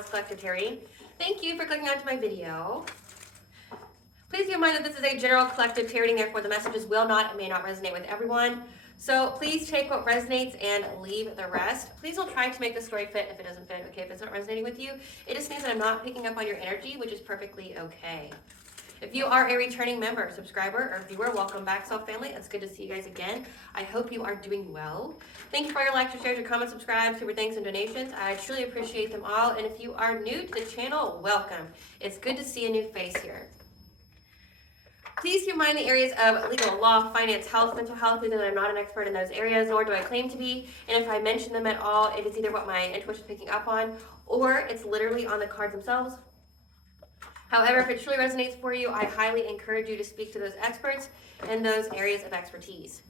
Thomas Collective Tarot. Thank you for clicking onto my video. Please keep in mind that this is a general collective tarot, therefore the messages will not and may not resonate with everyone. So please take what resonates and leave the rest. Please don't try to make the story fit if it doesn't fit, okay? If it's not resonating with you, it just means that I'm not picking up on your energy, which is perfectly okay. If you are a returning member, subscriber, or viewer, welcome back, Self Family. It's good to see you guys again. I hope you are doing well. Thank you for your likes, your shares, your comments, subscribes, super thanks, and donations. I truly appreciate them all. And if you are new to the channel, welcome. It's good to see a new face here. Please keep in mind the areas of legal, law, finance, health, mental health, because I'm not an expert in those areas, nor do I claim to be. And if I mention them at all, it is either what my intuition is picking up on, or it's literally on the cards themselves. However, if it truly resonates for you, I highly encourage you to speak to those experts in those areas of expertise.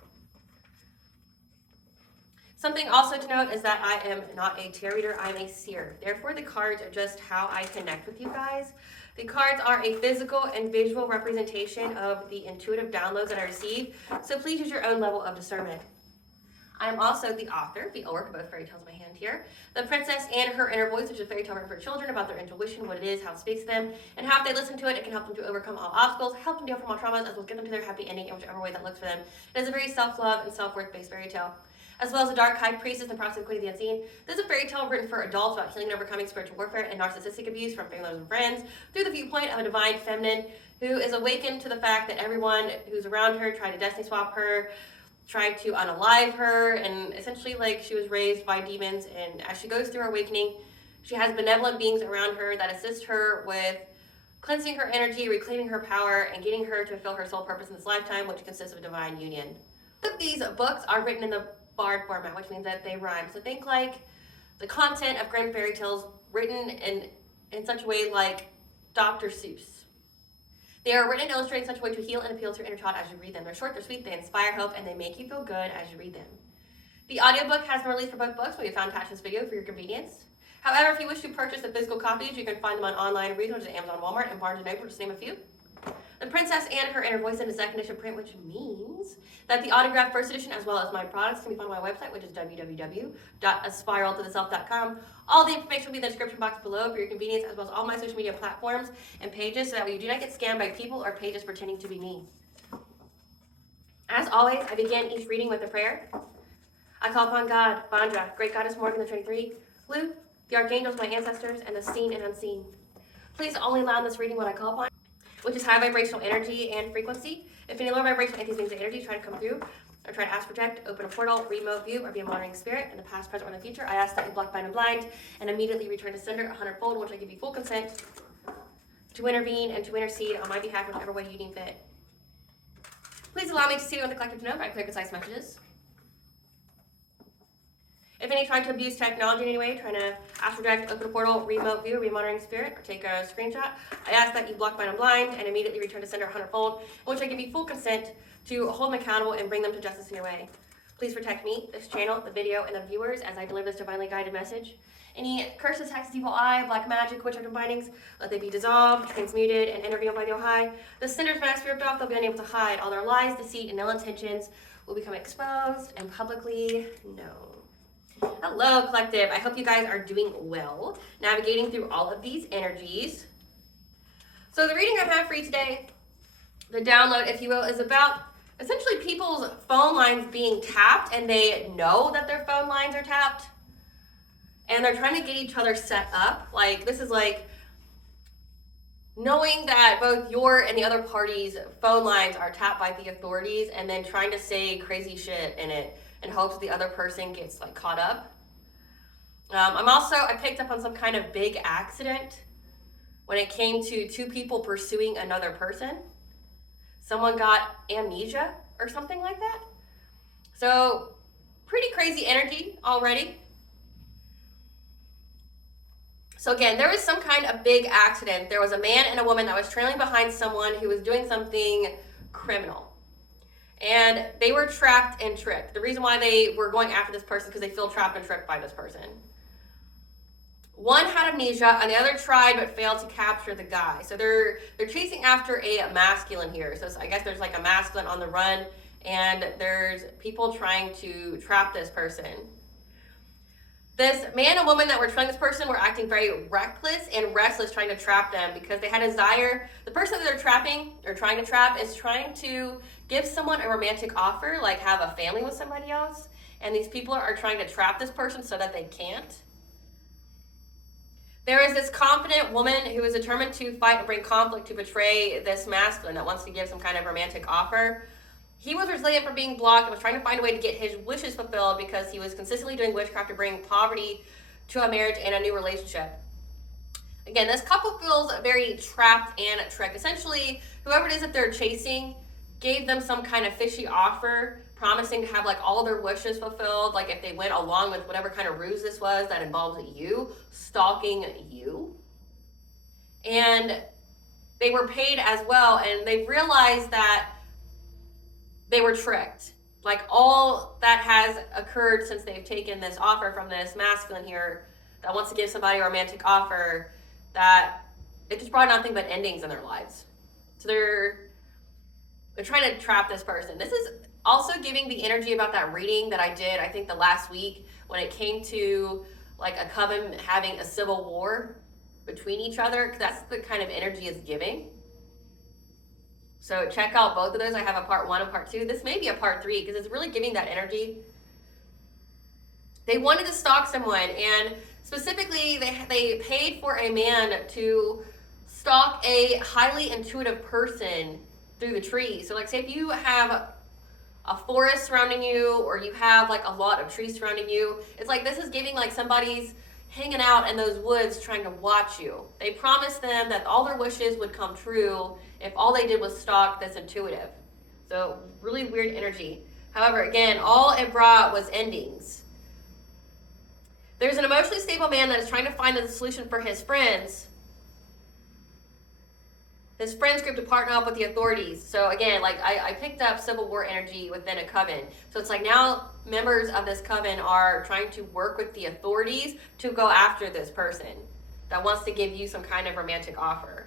Something also to note is that I am not a tarot reader, I'm a seer. Therefore, the cards are just how I connect with you guys. The cards are a physical and visual representation of the intuitive downloads that I receive, so please use your own level of discernment. I'm also the author, the work of both fairy tales in my hand here, The Princess and Her Inner Voice, which is a fairy tale written for children about their intuition, what it is, how it speaks to them, and how if they listen to it, it can help them to overcome all obstacles, help them deal from all traumas, as well as get them to their happy ending in whichever way that looks for them. It is a very self-love and self-worth based fairy tale. As well as The Dark High Priestess and Prophecy of the Queen of the Unseen. This is a fairy tale written for adults about healing and overcoming spiritual warfare and narcissistic abuse from family members and friends through the viewpoint of a divine feminine who is awakened to the fact that everyone who's around her tried to destiny swap her, tried to unalive her, and essentially like she was raised by demons. And as she goes through her awakening, she has benevolent beings around her that assist her with cleansing her energy, reclaiming her power, and getting her to fulfill her soul purpose in this lifetime, which consists of a divine union. Both of these books are written in the bard format, which means that they rhyme. So think like the content of Grimm fairy tales written in such a way like Dr. Seuss. They are written and illustrated in such a way to heal and appeal to your inner child as you read them. They're short, they're sweet, they inspire hope, and they make you feel good as you read them. The audiobook has been released for both books, but we found attached to this video for your convenience. However, if you wish to purchase the physical copies, you can find them on online retailers at Amazon, Walmart, and Barnes & Noble, just to name a few. The Princess and Her Inner Voice in a second edition print, which means that the autographed first edition, as well as my products, can be found on my website, which is www.aspiraltotheself.com. All the information will be in the description box below for your convenience, as well as all my social media platforms and pages, so that way you do not get scammed by people or pages pretending to be me. As always, I begin each reading with a prayer. I call upon God, Bandra, Great Goddess Morgan the 23, Lu, the Archangels, my ancestors, and the seen and unseen. Please only allow in this reading what I call upon, which is high vibrational energy and frequency. If any low vibrational entities, things, and energy try to come through, or try to ask, protect, open a portal, remote view, or be a monitoring spirit in the past, present, or in the future, I ask that you block, bind, and blind, and immediately return to sender 100-fold, in which I give you full consent to intervene and to intercede on my behalf in whatever way you deem fit. Please allow me to see what the collective to know by clear, concise messages. If any try to abuse technology in any way, trying to astral project, open a portal, remote view, be a monitoring spirit, or take a screenshot, I ask that you block, bind, and blind, and immediately return to sender 100-fold, in which I give you full consent to hold them accountable and bring them to justice in your way. Please protect me, this channel, the video, and the viewers as I deliver this divinely guided message. Any curses, hexes, evil eye, black magic, witchcraft bindings, let they be dissolved, transmuted, and intervened by the Ojai. The sinner's mask ripped off, they'll be unable to hide. All their lies, deceit, and ill intentions will become exposed and publicly known. Hello, collective. I hope you guys are doing well, navigating through all of these energies. So the reading I have for you today, the download, if you will, is about essentially people's phone lines being tapped, and they know that their phone lines are tapped, and they're trying to get each other set up. Like, this is like knowing that both your and the other party's phone lines are tapped by the authorities, and then trying to say crazy shit in it in hopes the other person gets like caught up. I picked up on some kind of big accident when it came to two people pursuing another person. Someone got amnesia or something like that. So pretty crazy energy already. So again, there was some kind of big accident. There was a man and a woman that was trailing behind someone who was doing something criminal. And they were trapped and tricked. The reason why they were going after this person is because they feel trapped and tricked by this person. One had amnesia, and the other tried but failed to capture the guy. So they're chasing after a masculine here. So I guess there's like a masculine on the run, and there's people trying to trap this person. This man and woman that were trying this person were acting very reckless and restless trying to trap them because they had a desire. The person that they're trapping or trying to trap is trying to give someone a romantic offer, like have a family with somebody else. And these people are trying to trap this person so that they can't. There is this confident woman who is determined to fight and bring conflict to betray this masculine that wants to give some kind of romantic offer. He was resilient for being blocked and was trying to find a way to get his wishes fulfilled because he was consistently doing witchcraft to bring poverty to a marriage and a new relationship. Again, this couple feels very trapped and tricked. Essentially, whoever it is that they're chasing gave them some kind of fishy offer, promising to have like all their wishes fulfilled, like if they went along with whatever kind of ruse this was that involves you, stalking you. And they were paid as well, and they realized that they were tricked. Like all that has occurred since they've taken this offer from this masculine here that wants to give somebody a romantic offer, that it just brought nothing but endings in their lives. So they're trying to trap this person. This is also giving the energy about that reading that I did, I think the last week, when it came to like a coven having a civil war between each other, because that's the kind of energy it's giving. So check out both of those. I have a part 1 and part 2. This may be a part 3 because it's really giving that energy. They wanted to stalk someone, and specifically they paid for a man to stalk a highly intuitive person through the trees. So like say if you have a forest surrounding you or you have like a lot of trees surrounding you, it's like this is giving like somebody's hanging out in those woods trying to watch you. They promised them that all their wishes would come true if all they did was stalk this intuitive. So really weird energy. However, again, all it brought was endings. There's an emotionally stable man that is trying to find a solution for his friends group to partner up with the authorities. So again, like I picked up civil war energy within a coven. So it's like now members of this coven are trying to work with the authorities to go after this person that wants to give you some kind of romantic offer.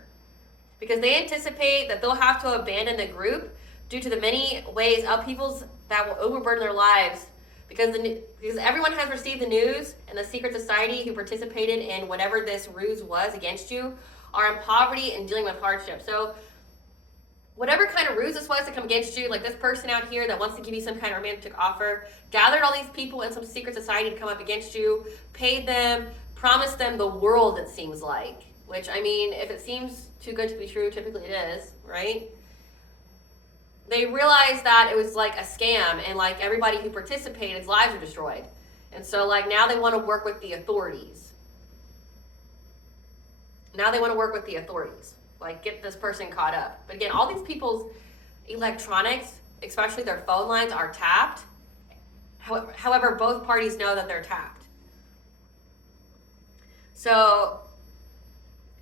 Because they anticipate that they'll have to abandon the group due to the many ways upheavals that will overburden their lives. Because everyone has received the news, and the secret society who participated in whatever this ruse was against you are in poverty and dealing with hardship. So whatever kind of ruse this was to come against you, like this person out here that wants to give you some kind of romantic offer, gathered all these people in some secret society to come up against you, paid them, promised them the world, it seems like. Which, I mean, if it seems too good to be true, typically it is, right? They realized that it was like a scam, and like everybody who participated's lives were destroyed. And so like now they want to work with the authorities. Like get this person caught up. But again, all these people's electronics, especially their phone lines, are tapped. However, both parties know that they're tapped. So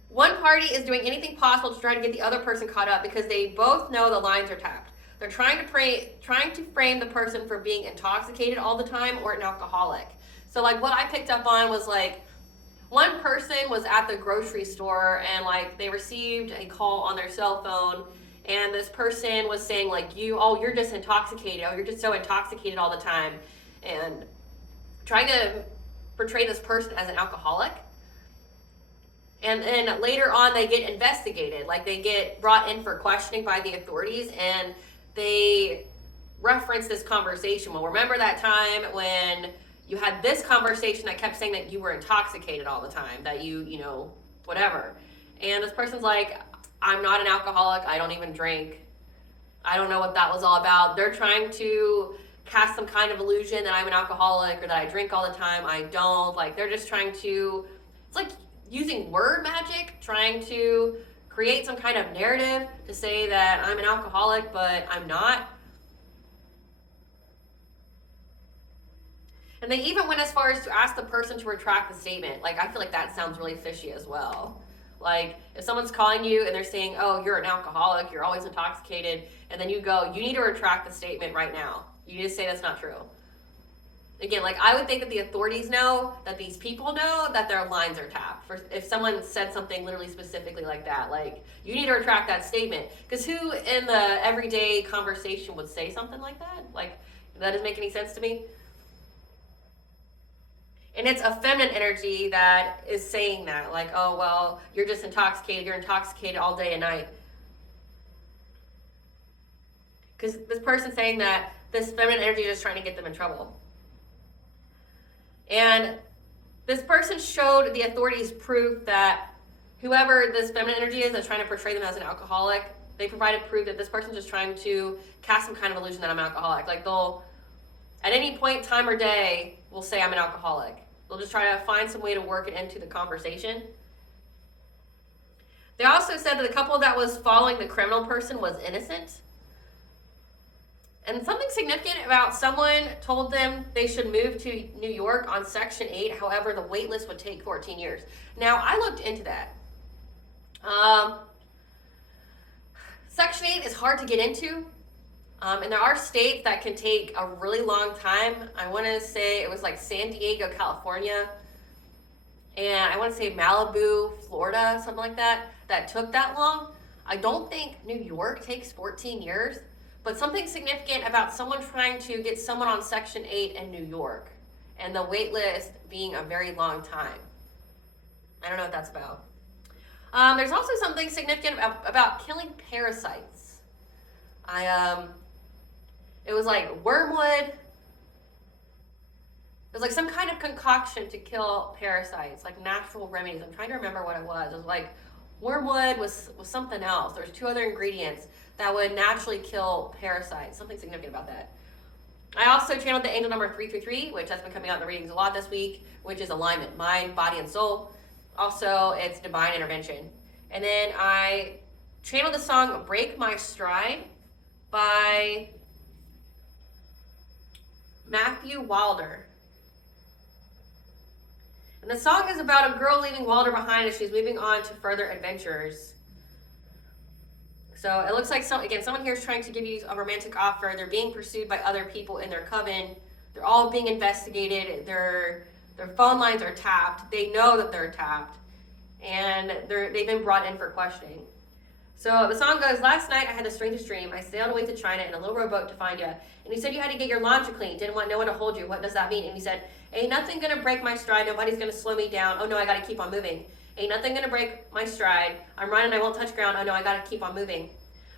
one party is doing anything possible to try to get the other person caught up because they both know the lines are tapped. They're trying to frame the person for being intoxicated all the time or an alcoholic. So like what I picked up on was like, one person was at the grocery store and like they received a call on their cell phone, and this person was saying like you're just intoxicated, you're just so intoxicated all the time, and trying to portray this person as an alcoholic. And then later on they get investigated, like they get brought in for questioning by the authorities, and they reference this conversation. Well, remember that time when you had this conversation that kept saying that you were intoxicated all the time, that you know, whatever. And this person's like, I'm not an alcoholic, I don't even drink. I don't know what that was all about. They're trying to cast some kind of illusion that I'm an alcoholic or that I drink all the time. I don't. Like, they're just trying to, it's like using word magic, trying to create some kind of narrative to say that I'm an alcoholic, but I'm not. And they even went as far as to ask the person to retract the statement. Like, I feel like that sounds really fishy as well. Like, if someone's calling you and they're saying, oh, you're an alcoholic, you're always intoxicated, and then you go, you need to retract the statement right now. You need to say that's not true. Again, like, I would think that the authorities know, that these people know, that their lines are tapped. If someone said something literally specifically like that, like, you need to retract that statement. Because who in the everyday conversation would say something like that? Like, that doesn't make any sense to me. And it's a feminine energy that is saying that, like, oh, well, you're just intoxicated. You're intoxicated all day and night. Because this person's saying that this feminine energy is just trying to get them in trouble. And this person showed the authorities proof that whoever this feminine energy is that's trying to portray them as an alcoholic, they provided proof that this person's just trying to cast some kind of illusion that I'm an alcoholic. Like, they'll, at any point, time, or day, will say I'm an alcoholic. They'll just try to find some way to work it into the conversation. They also said that the couple that was following the criminal person was innocent. And something significant about someone told them they should move to New York on Section 8. However, the wait list would take 14 years. Now, I looked into that. Section 8 is hard to get into. And there are states that can take a really long time. I want to say it was like San Diego, California. And I want to say Malibu, Florida, something like that, that took that long. I don't think New York takes 14 years. But something significant about someone trying to get someone on Section 8 in New York, and the wait list being a very long time. I don't know what that's about. There's also something significant about killing parasites. It was like wormwood. It was like some kind of concoction to kill parasites, like natural remedies. I'm trying to remember what it was. It was like wormwood was something else. There's 2 other ingredients that would naturally kill parasites. Something significant about that. I also channeled the angel number 333, which has been coming out in the readings a lot this week, which is alignment, mind, body, and soul. Also, it's divine intervention. And then I channeled the song Break My Stride by Matthew Wilder. And the song is about a girl leaving Wilder behind as she's moving on to further adventures. So it looks like, someone here is trying to give you a romantic offer. They're being pursued by other people in their coven. They're all being investigated. Their phone lines are tapped. They know that they're tapped. And they've been brought in for questioning. So the song goes, last night I had the strangest dream. I sailed away to China in a little rowboat to find you. And you said you had to get your laundry clean. Didn't want no one to hold you. What does that mean? And you said, ain't nothing going to break my stride. Nobody's going to slow me down. Oh, no, I got to keep on moving. Ain't nothing going to break my stride. I'm running, I won't touch ground. Oh, no, I got to keep on moving.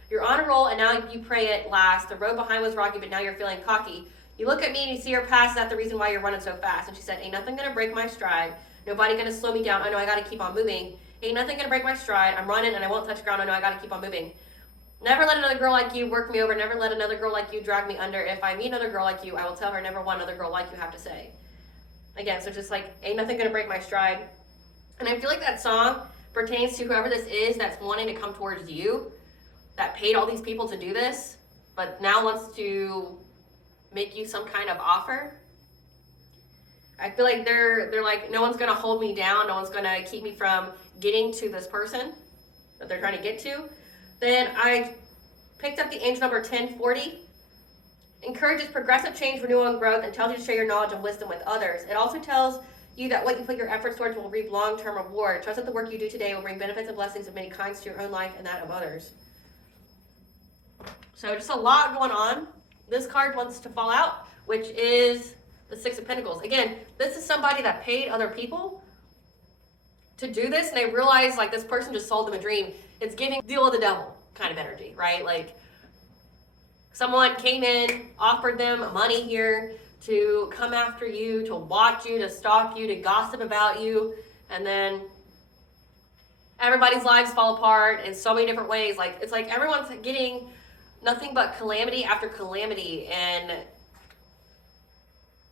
You're on a roll, and now you pray at last. The road behind was rocky, but now you're feeling cocky. You look at me, and you see her past. Is that the reason why you're running so fast? And she said, ain't nothing going to break my stride. Nobody going to slow me down. Oh, no, I got to keep on moving. Ain't nothing going to break my stride. I'm running, and I won't touch ground. Oh, no, I got to keep on moving. Never let another girl like you work me over. Never let another girl like you drag me under. If I meet another girl like you, I will tell her never one other girl like you have to say. Again, so just like, ain't nothing going to break my stride. And I feel like that song pertains to whoever this is that's wanting to come towards you, that paid all these people to do this, but now wants to make you some kind of offer. I feel like they're like, no one's going to hold me down. No one's going to keep me from getting to this person that they're trying to get to. Then I picked up the angel number 1040. Encourages progressive change, renewal, and growth, and tells you to share your knowledge and wisdom with others. It also tells you that what you put your efforts towards will reap long-term reward. Trust that the work you do today will bring benefits and blessings of many kinds to your own life and that of others. So just a lot going on. This card wants to fall out, which is the 6 of Pentacles. Again, this is somebody that paid other people to do this, and they realize like this person just sold them a dream. It's giving deal with the devil kind of energy, right? Like someone came in, offered them money here to come after you, to watch you, to stalk you, to gossip about you, and then everybody's lives fall apart in so many different ways. Like it's like everyone's getting nothing but calamity after calamity, and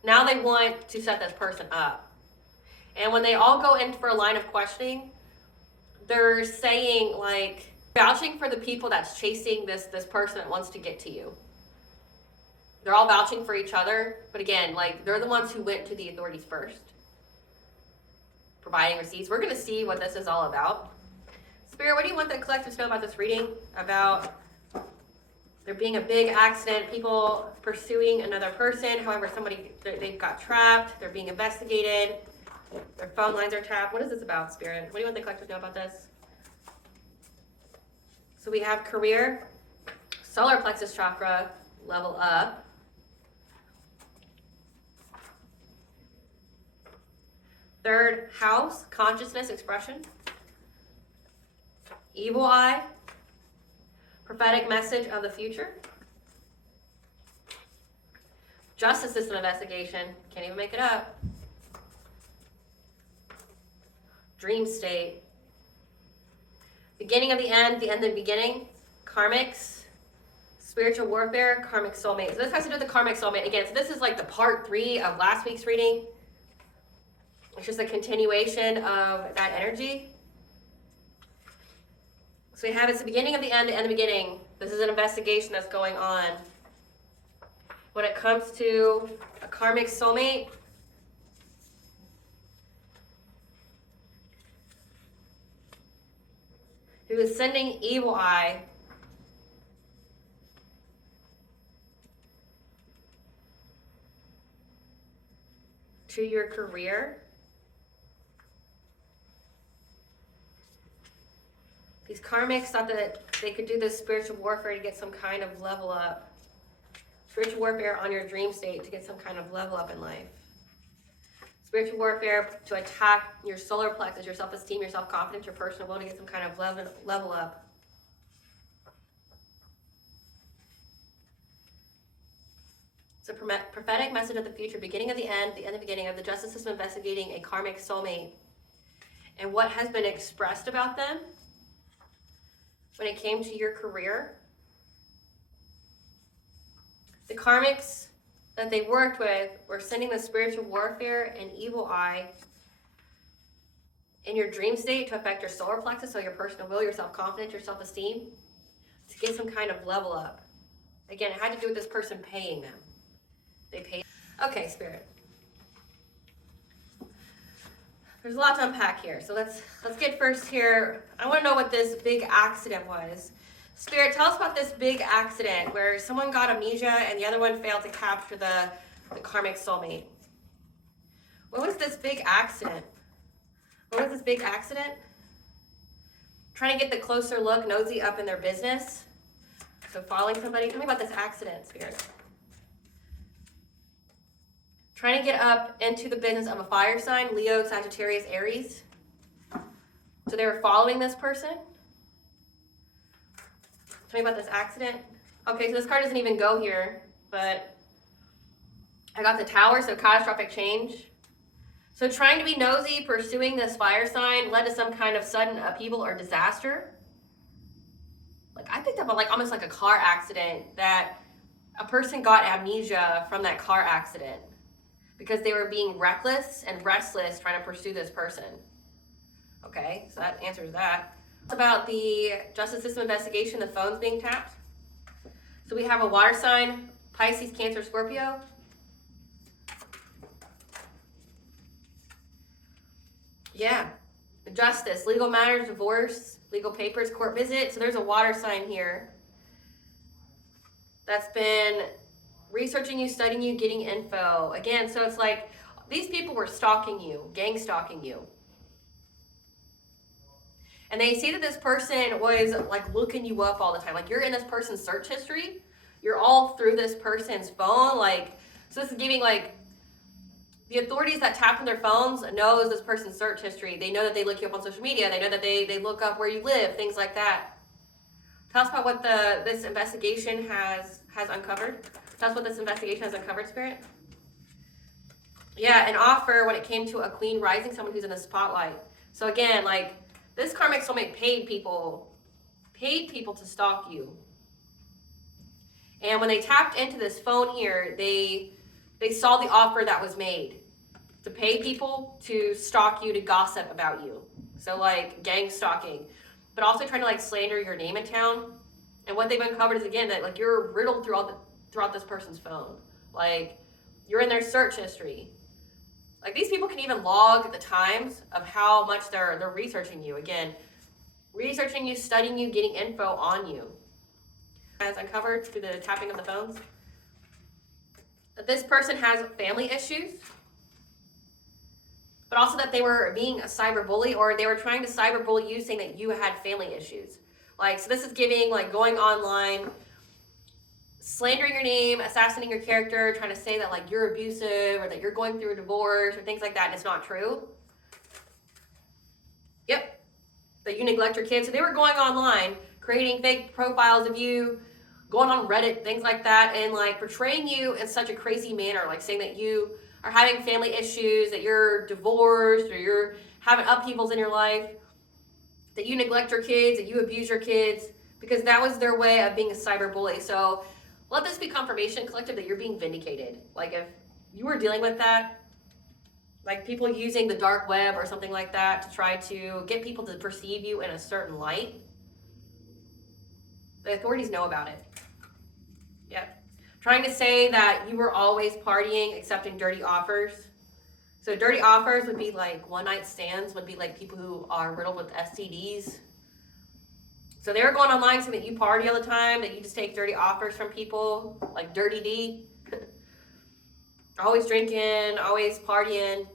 now they want to set this person up. And when they all go in for a line of questioning, they're saying like vouching for the people that's chasing this person that wants to get to you. They're all vouching for each other, but again, like they're the ones who went to the authorities first, providing receipts. We're going to see what this is all about. Spirit, what do you want the collective to know about this reading? About there being a big accident, people pursuing another person, however, they've got trapped, they're being investigated, their phone lines are tapped. What is this about, Spirit? What do you want the collective to know about this? So we have career, solar plexus chakra, level up. Third house, consciousness expression. Evil eye, prophetic message of the future. Justice system investigation, can't even make it up. Dream state. Beginning of the end of the beginning. Karmics, spiritual warfare, karmic soulmate. So this has to do with the karmic soulmate. Again, so this is like the part 3 of last week's reading. It's just a continuation of that energy. So we have it's the beginning of the end and the beginning. This is an investigation that's going on. When it comes to a karmic soulmate, who is sending evil eye to your career. These karmics thought that they could do this spiritual warfare to get some kind of level up. Spiritual warfare on your dream state to get some kind of level up in life. Spiritual warfare to attack your solar plexus, your self-esteem, your self-confidence, your personal will to get some kind of level up. It's a prophetic message of the future, beginning of the end of the beginning of the justice system investigating a karmic soulmate and what has been expressed about them when it came to your career. The karmics that they worked with were sending the spiritual warfare and evil eye in your dream state to affect your solar plexus, so your personal will, your self-confidence, your self-esteem, to get some kind of level up. Again, it had to do with this person paying them. They paid. Okay, Spirit. There's a lot to unpack here, so let's get first here. I want to know what this big accident was. Spirit, tell us about this big accident where someone got amnesia and the other one failed to capture the karmic soulmate. What was this big accident? What was this big accident? Trying to get the closer look, nosy up in their business. So following somebody. Tell me about this accident, Spirit. Trying to get up into the business of a fire sign, Leo, Sagittarius, Aries. So they were following this person. Tell me about this accident. Okay, so this card doesn't even go here, but I got the Tower, so catastrophic change. So trying to be nosy, pursuing this fire sign led to some kind of sudden upheaval or disaster. Like I picked up like almost like a car accident, that a person got amnesia from that car accident because they were being reckless and restless trying to pursue this person. Okay, so that answers that. About the justice system investigation, the phone's being tapped. So we have a water sign, Pisces, Cancer, Scorpio. Yeah, justice, legal matters, divorce, legal papers, court visit. So there's a water sign here that's been researching you, studying you, getting info. Again, so it's like these people were stalking you, gang stalking you. And they see that this person was like looking you up all the time. Like you're in this person's search history. You're all through this person's phone. Like, so this is giving like the authorities that tap on their phones knows this person's search history. They know that they look you up on social media. They know that they look up where you live, things like that. Tell us about what this investigation has uncovered. Tell us what this investigation has uncovered, Spirit. Yeah, an offer when it came to a queen rising, someone who's in the spotlight. So again, like, this karmic soulmate paid people to stalk you. And when they tapped into this phone here, they saw the offer that was made to pay people to stalk you, to gossip about you. So like gang stalking, but also trying to like slander your name in town. And what they've uncovered is again that like you're riddled throughout this person's phone. Like you're in their search history. Like these people can even log the times of how much they're researching you. Again, researching you, studying you, getting info on you. As uncovered through the tapping of the phones, that this person has family issues, but also that they were being a cyberbully, or they were trying to cyberbully you, saying that you had family issues. Like, so this is giving like going online, slandering your name, assassinating your character, trying to say that like you're abusive or that you're going through a divorce or things like that, and it's not true. Yep. That you neglect your kids. So they were going online, creating fake profiles of you, going on Reddit, things like that, and like portraying you in such a crazy manner, like saying that you are having family issues, that you're divorced, or you're having upheavals in your life, that you neglect your kids, that you abuse your kids, because that was their way of being a cyber bully. So let this be confirmation, collective, that you're being vindicated. Like if you were dealing with that, like people using the dark web or something like that to try to get people to perceive you in a certain light, the authorities know about it. Yep. Trying to say that you were always partying, accepting dirty offers. So dirty offers would be like one night stands, would be like people who are riddled with STDs. So they were going online saying that you party all the time, that you just take dirty offers from people, like Dirty D. Always drinking, always partying,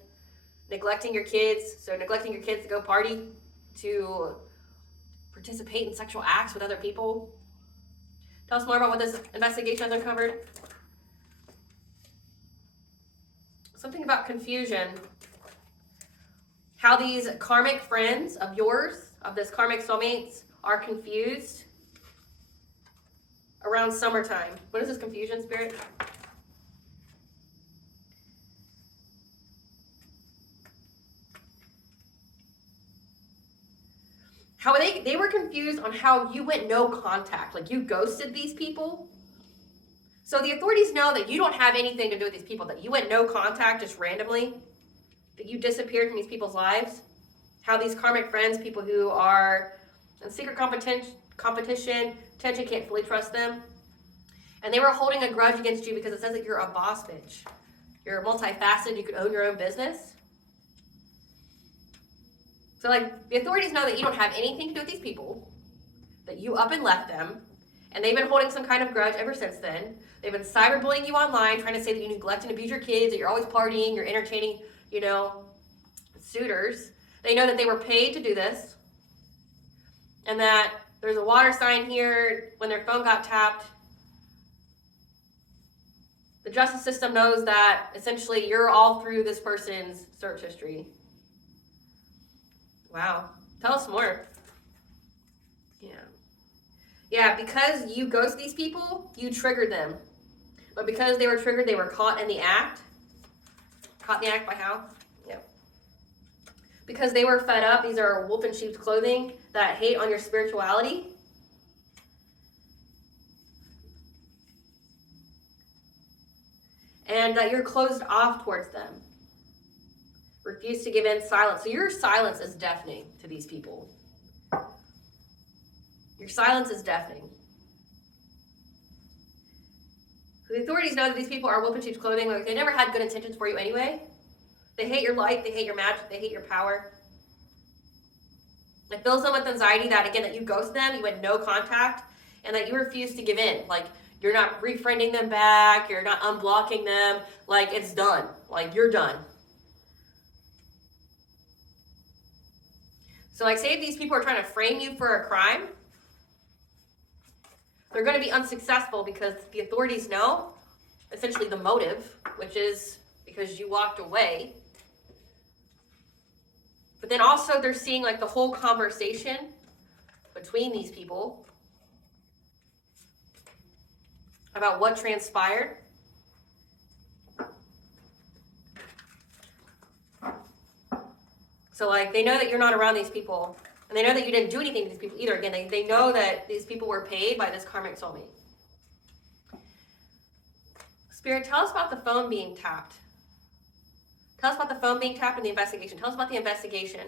neglecting your kids. So neglecting your kids to go party, to participate in sexual acts with other people. Tell us more about what this investigation has uncovered. Something about confusion. How these karmic friends of yours, of this karmic soulmates, are confused around summertime. What is this confusion, Spirit? How they were confused on how you went no contact, like you ghosted these people. So the authorities know that you don't have anything to do with these people, that you went no contact just randomly, that you disappeared from these people's lives. How these karmic friends, people who are in secret competition, potentially can't fully trust them. And they were holding a grudge against you because it says that you're a boss bitch. You're multifaceted, you could own your own business. So like the authorities know that you don't have anything to do with these people, that you up and left them, and they've been holding some kind of grudge ever since then. They've been cyberbullying you online, trying to say that you neglect and abuse your kids, that you're always partying, you're entertaining, suitors. They know that they were paid to do this, and that there's a water sign here. When their phone got tapped, the justice system knows that essentially you're all through this person's search history. Wow. Tell us more. Yeah, because you ghost these people, you triggered them. But because they were triggered, they were caught in the act. Caught in the act by how? Yep. Because they were fed up, these are wolf in sheep's clothing that hate on your spirituality. And that you're closed off towards them. Refuse to give in, silence. So your silence is deafening to these people. Your silence is deafening. The authorities know that these people are wolf in sheep's clothing. Like they never had good intentions for you anyway. They hate your light. They hate your magic. They hate your power. It fills them with anxiety that, again, that you ghost them, you had no contact, and that you refuse to give in. Like you're not refriending them back. You're not unblocking them. Like it's done. Like you're done. So like say if these people are trying to frame you for a crime, they're going to be unsuccessful because the authorities know essentially the motive, which is because you walked away. But then also they're seeing like the whole conversation between these people about what transpired. So like they know that you're not around these people. And they know that you didn't do anything to these people either. Again, they know that these people were paid by this karmic soulmate. Spirit, tell us about the phone being tapped. Tell us about the phone being tapped in the investigation. Tell us about the investigation.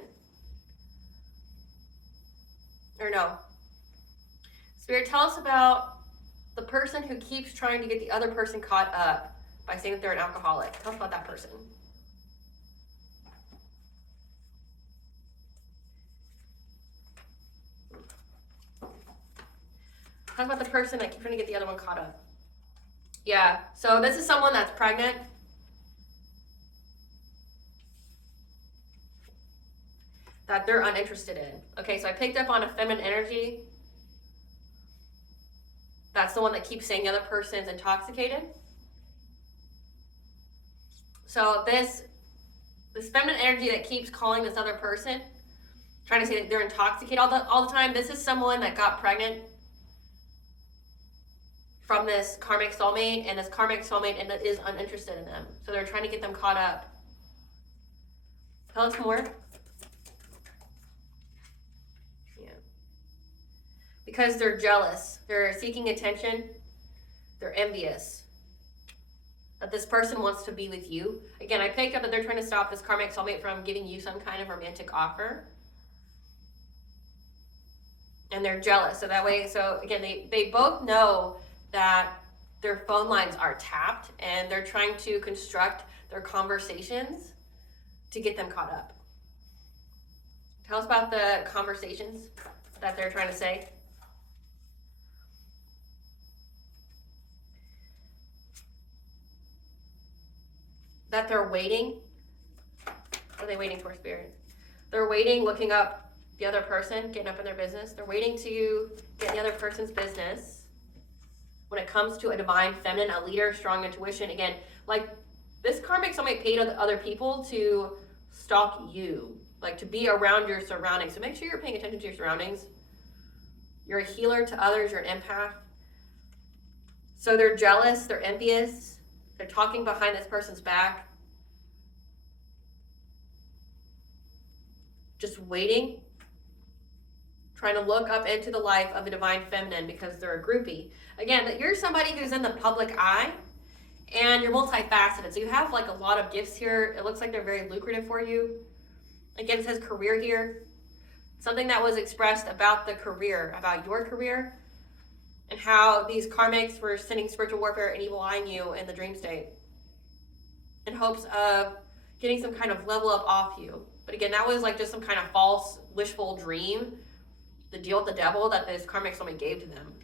Or no. Spirit, tell us about the person who keeps trying to get the other person caught up by saying that they're an alcoholic. Tell us about that person. Talk about the person that keeps trying to get the other one caught up. Yeah, so this is someone that's pregnant. That they're uninterested in. Okay, so I picked up on a feminine energy. That's the one that keeps saying the other person's intoxicated. So this feminine energy that keeps calling this other person Trying to say that they're intoxicated all the time. This is someone that got pregnant from this karmic soulmate, and this karmic soulmate is uninterested in them. So they're trying to get them caught up. Tell us more. Yeah. Because they're jealous. They're seeking attention. They're envious. That this person wants to be with you. Again, I picked up that they're trying to stop this karmic soulmate from giving you some kind of romantic offer. And they're jealous. So that way, so again, they both know that their phone lines are tapped, and they're trying to construct their conversations to get them caught up. Tell us about the conversations that they're trying to say. That they're waiting. What are they waiting for, Spirit? They're waiting, looking up the other person, getting up in their business. They're waiting to get the other person's business. When it comes to a divine feminine, a leader, strong intuition, again, like this karmic soulmate paid other people to stalk you, like to be around your surroundings. So make sure you're paying attention to your surroundings. You're a healer to others, you're an empath. So they're jealous, they're envious, they're talking behind this person's back. Just waiting, trying to look up into the life of a divine feminine because they're a groupie. Again, that you're somebody who's in the public eye and you're multifaceted. So you have like a lot of gifts here. It looks like they're very lucrative for you. Again, it says career here. Something that was expressed about the career, about your career, and how these karmics were sending spiritual warfare and evil eyeing you in the dream state in hopes of getting some kind of level up off you. But again, that was like just some kind of false, wishful dream, the deal with the devil that this karmic soulmate gave to them.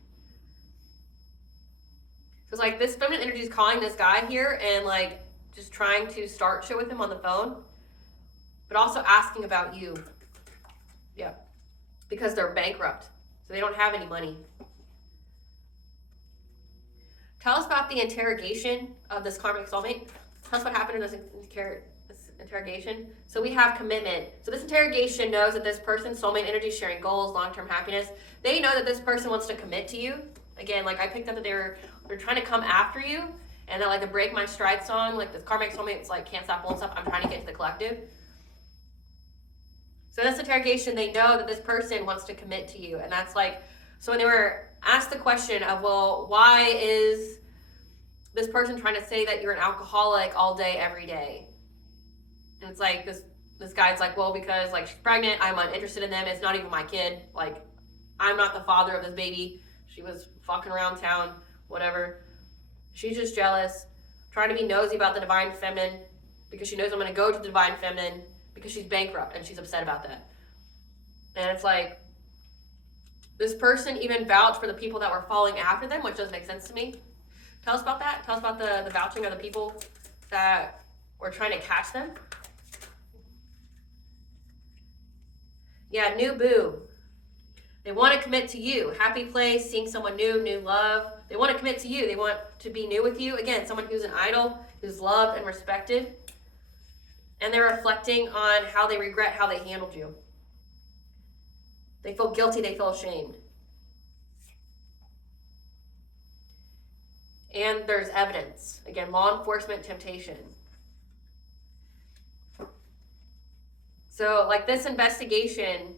So it's like this feminine energy is calling this guy here and like just trying to start shit with him on the phone, but also asking about you. Yeah. Because they're bankrupt. So they don't have any money. Tell us about the interrogation of this karmic soulmate. Tell us what happened in this interrogation. So we have commitment. So this interrogation knows that this person's soulmate energy is sharing goals, long-term happiness. They know that this person wants to commit to you. Again, like I picked up that they're trying to come after you, and that like the Break My Stride song, like this karmic soulmate, it's like can't stop, won't stop. I'm trying to get to the collective. So this interrogation, they know that this person wants to commit to you, and that's like, so when they were asked the question of, well, why is this person trying to say that you're an alcoholic all day, every day? And it's like, this guy's like, well, because like she's pregnant, I'm uninterested in them, it's not even my kid, like I'm not the father of this baby, she was fucking around town, whatever. She's just jealous, trying to be nosy about the divine feminine, because she knows I'm going to go to the divine feminine, because she's bankrupt, and she's upset about that. And it's like, this person even vouched for the people that were following after them, which doesn't make sense to me. Tell us about that. Tell us about the vouching of the people that were trying to catch them. Yeah, new boo. They want to commit to you. Happy place, seeing someone new, new love. They want to commit to you. They want to be new with you. Again, someone who's an idol, who's loved and respected. And they're reflecting on how they regret how they handled you. They feel guilty, they feel ashamed. And there's evidence. Again, law enforcement, temptation. So like this investigation,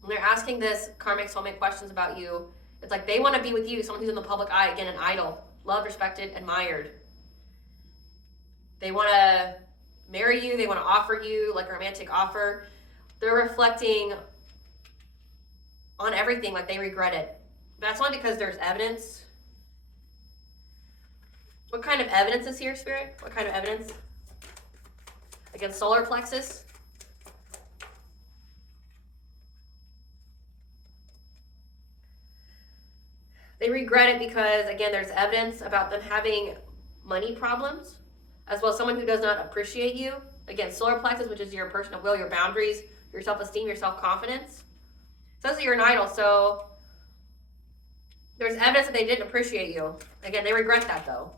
when they're asking this karmic soulmate questions about you, it's like they want to be with you, someone who's in the public eye, again, an idol, loved, respected, admired. They want to marry you, they want to offer you like a romantic offer. They're reflecting on everything, like they regret it. That's only because there's evidence. What kind of evidence is here, Spirit? What kind of evidence? Against solar plexus. They regret it because, again, there's evidence about them having money problems, as well as someone who does not appreciate you. Again, solar plexus, which is your personal will, your boundaries, your self-esteem, your self-confidence. It says that you're an idol, so there's evidence that they didn't appreciate you. Again, they regret that, though.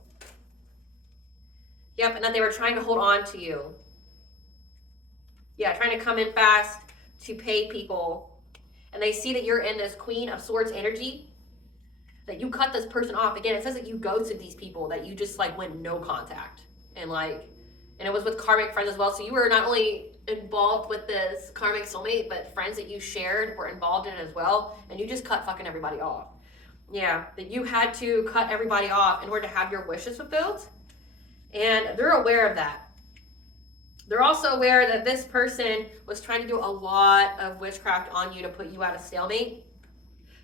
Yep, and that they were trying to hold on to you. Yeah, trying to come in fast, to pay people, and they see that you're in this Queen of Swords energy, that you cut this person off. Again, it says that you ghosted these people, that you just like went no contact. And it was with karmic friends as well. So you were not only involved with this karmic soulmate, but friends that you shared were involved in it as well. And you just cut fucking everybody off. Yeah, that you had to cut everybody off in order to have your wishes fulfilled. And they're aware of that. They're also aware that this person was trying to do a lot of witchcraft on you to put you at a stalemate.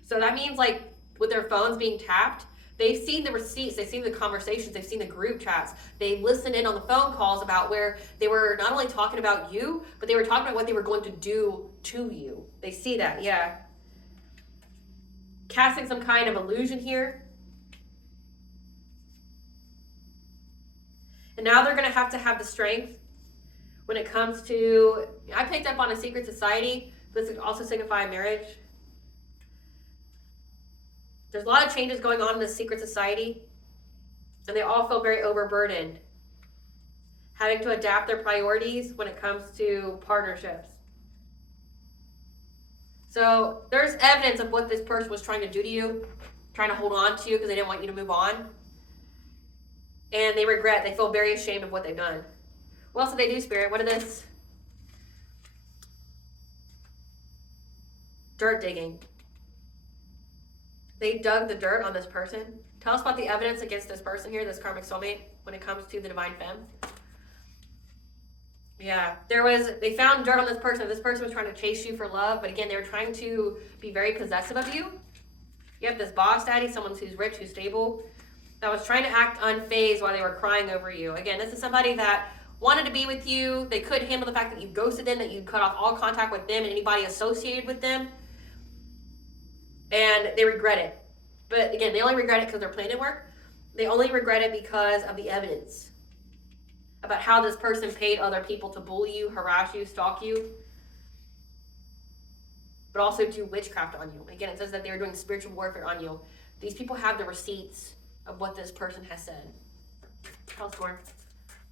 So that means like with their phones being tapped, they've seen the receipts, they've seen the conversations, they've seen the group chats, they've listened in on the phone calls about where they were not only talking about you, but they were talking about what they were going to do to you. They see that, yeah. Casting some kind of illusion here. And now they're going to have the strength when it comes to, I picked up on a secret society. This could also signify marriage. There's a lot of changes going on in this secret society, and they all feel very overburdened, having to adapt their priorities when it comes to partnerships. So there's evidence of what this person was trying to do to you, trying to hold on to you because they didn't want you to move on. And they regret, they feel very ashamed of what they've done. What else did they do, Spirit? What is this? Dirt digging. They dug the dirt on this person. Tell us about the evidence against this person here, this karmic soulmate, when it comes to the divine femme. Yeah, they found dirt on this person. This person was trying to chase you for love, but again, they were trying to be very possessive of you. You have this boss daddy, someone who's rich, who's stable, that was trying to act unfazed while they were crying over you. Again, this is somebody that wanted to be with you. They couldn't handle the fact that you ghosted them, that you cut off all contact with them and anybody associated with them. And they regret it. But again, they only regret it because their plan didn't work. They only regret it because of the evidence about how this person paid other people to bully you, harass you, stalk you, but also do witchcraft on you. Again, it says that they were doing spiritual warfare on you. These people have the receipts of what this person has said. Tell us more.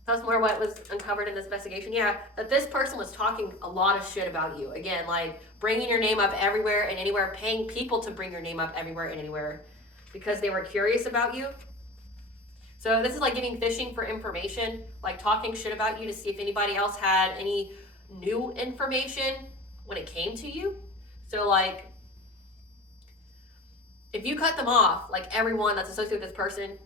Tell us more what was uncovered in this investigation. Yeah, that this person was talking a lot of shit about you. Again, like bringing your name up everywhere and anywhere, paying people to bring your name up everywhere and anywhere because they were curious about you. So this is like giving fishing for information, like talking shit about you to see if anybody else had any new information when it came to you. So like, if you cut them off, like everyone that's associated with this person,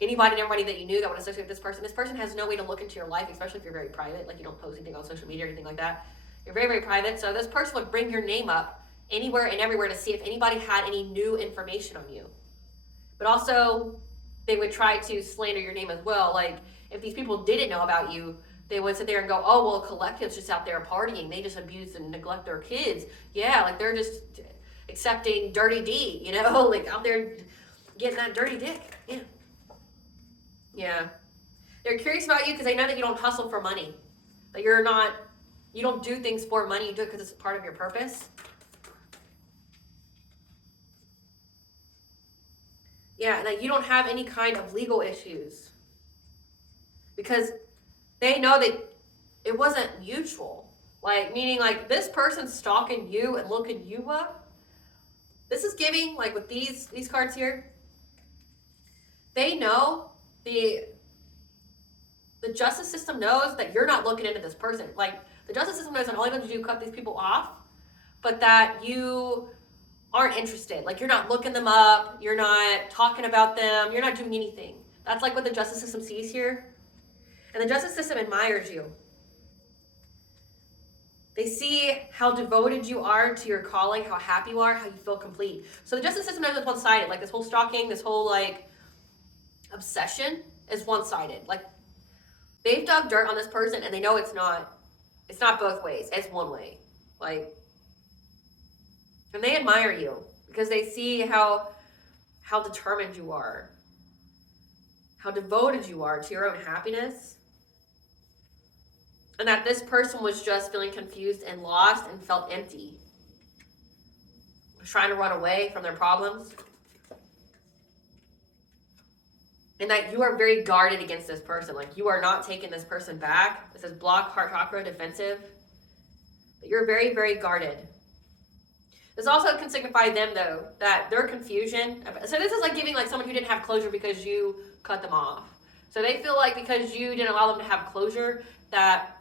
anybody and everybody that you knew that would associate with this person has no way to look into your life, especially if you're very private, like you don't post anything on social media or anything like that. You're very, very private. So this person would bring your name up anywhere and everywhere to see if anybody had any new information on you. But also, they would try to slander your name as well. Like, if these people didn't know about you, they would sit there and go, oh, well, Collective's just out there partying. They just abuse and neglect their kids. Yeah, like they're just accepting dirty D, you know? Like out there getting that dirty dick. Yeah. Yeah. They're curious about you because they know that you don't hustle for money. That you don't do things for money. You do it because it's part of your purpose. Yeah, and that you don't have any kind of legal issues. Because they know that it wasn't mutual. Like, meaning like this person's stalking you and looking you up. This is giving, like with these cards here, they know, the justice system knows that you're not looking into this person. Like, the justice system knows not only going to do cut these people off, but that you aren't interested. Like, you're not looking them up, you're not talking about them, you're not doing anything. That's like what the justice system sees here. And the justice system admires you. They see how devoted you are to your calling, how happy you are, how you feel complete. So the justice system knows it's one-sided. Like, this whole stalking, this whole, like, obsession is one-sided. Like, they've dug dirt on this person and they know it's not both ways. It's one way. Like, and they admire you because they see how determined you are, how devoted you are to your own happiness, and that this person was just feeling confused and lost and felt empty, trying to run away from their problems, and that you are very guarded against this person. Like, you are not taking this person back. It says block, heart chakra, defensive. You're very, very guarded. This also can signify them, though, that their confusion. So this is like giving like someone who didn't have closure because you cut them off. So they feel like because you didn't allow them to have closure, that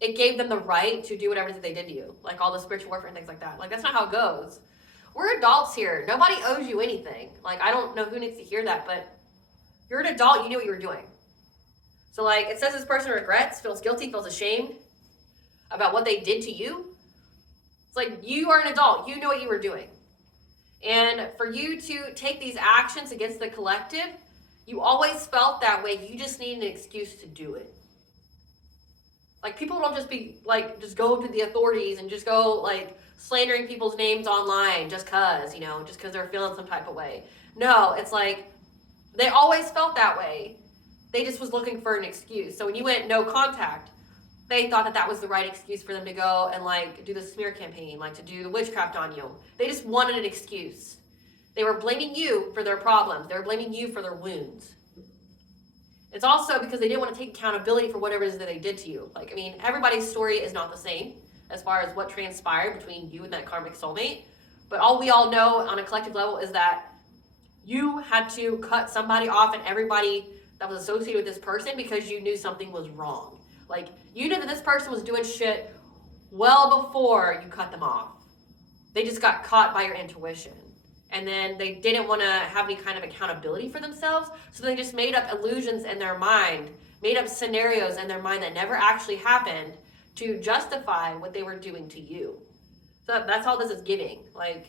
it gave them the right to do whatever they did to you. Like all the spiritual warfare and things like that. Like, that's not how it goes. We're adults here. Nobody owes you anything. Like, I don't know who needs to hear that, but you're an adult. You knew what you were doing. So, like, it says this person regrets, feels guilty, feels ashamed about what they did to you. It's like, you are an adult. You know what you were doing. And for you to take these actions against the collective, you always felt that way. You just need an excuse to do it. Like, people don't just be, like, just go to the authorities and just go, like, slandering people's names online just because, you know, just because they're feeling some type of way. No, it's like, they always felt that way. They just was looking for an excuse. So when you went no contact, they thought that that was the right excuse for them to go and, like, do the smear campaign, like, to do the witchcraft on you. They just wanted an excuse. They were blaming you for their problems. They were blaming you for their wounds. It's also because they didn't want to take accountability for whatever it is that they did to you. Like, I mean, everybody's story is not the same as far as what transpired between you and that karmic soulmate. But all we all know on a collective level is that you had to cut somebody off and everybody that was associated with this person because you knew something was wrong. Like, you knew that this person was doing shit well before you cut them off. They just got caught by your intuition. And then they didn't want to have any kind of accountability for themselves, so they just made up illusions in their mind, made up scenarios in their mind that never actually happened to justify what they were doing to you. So that's all this is giving. Like,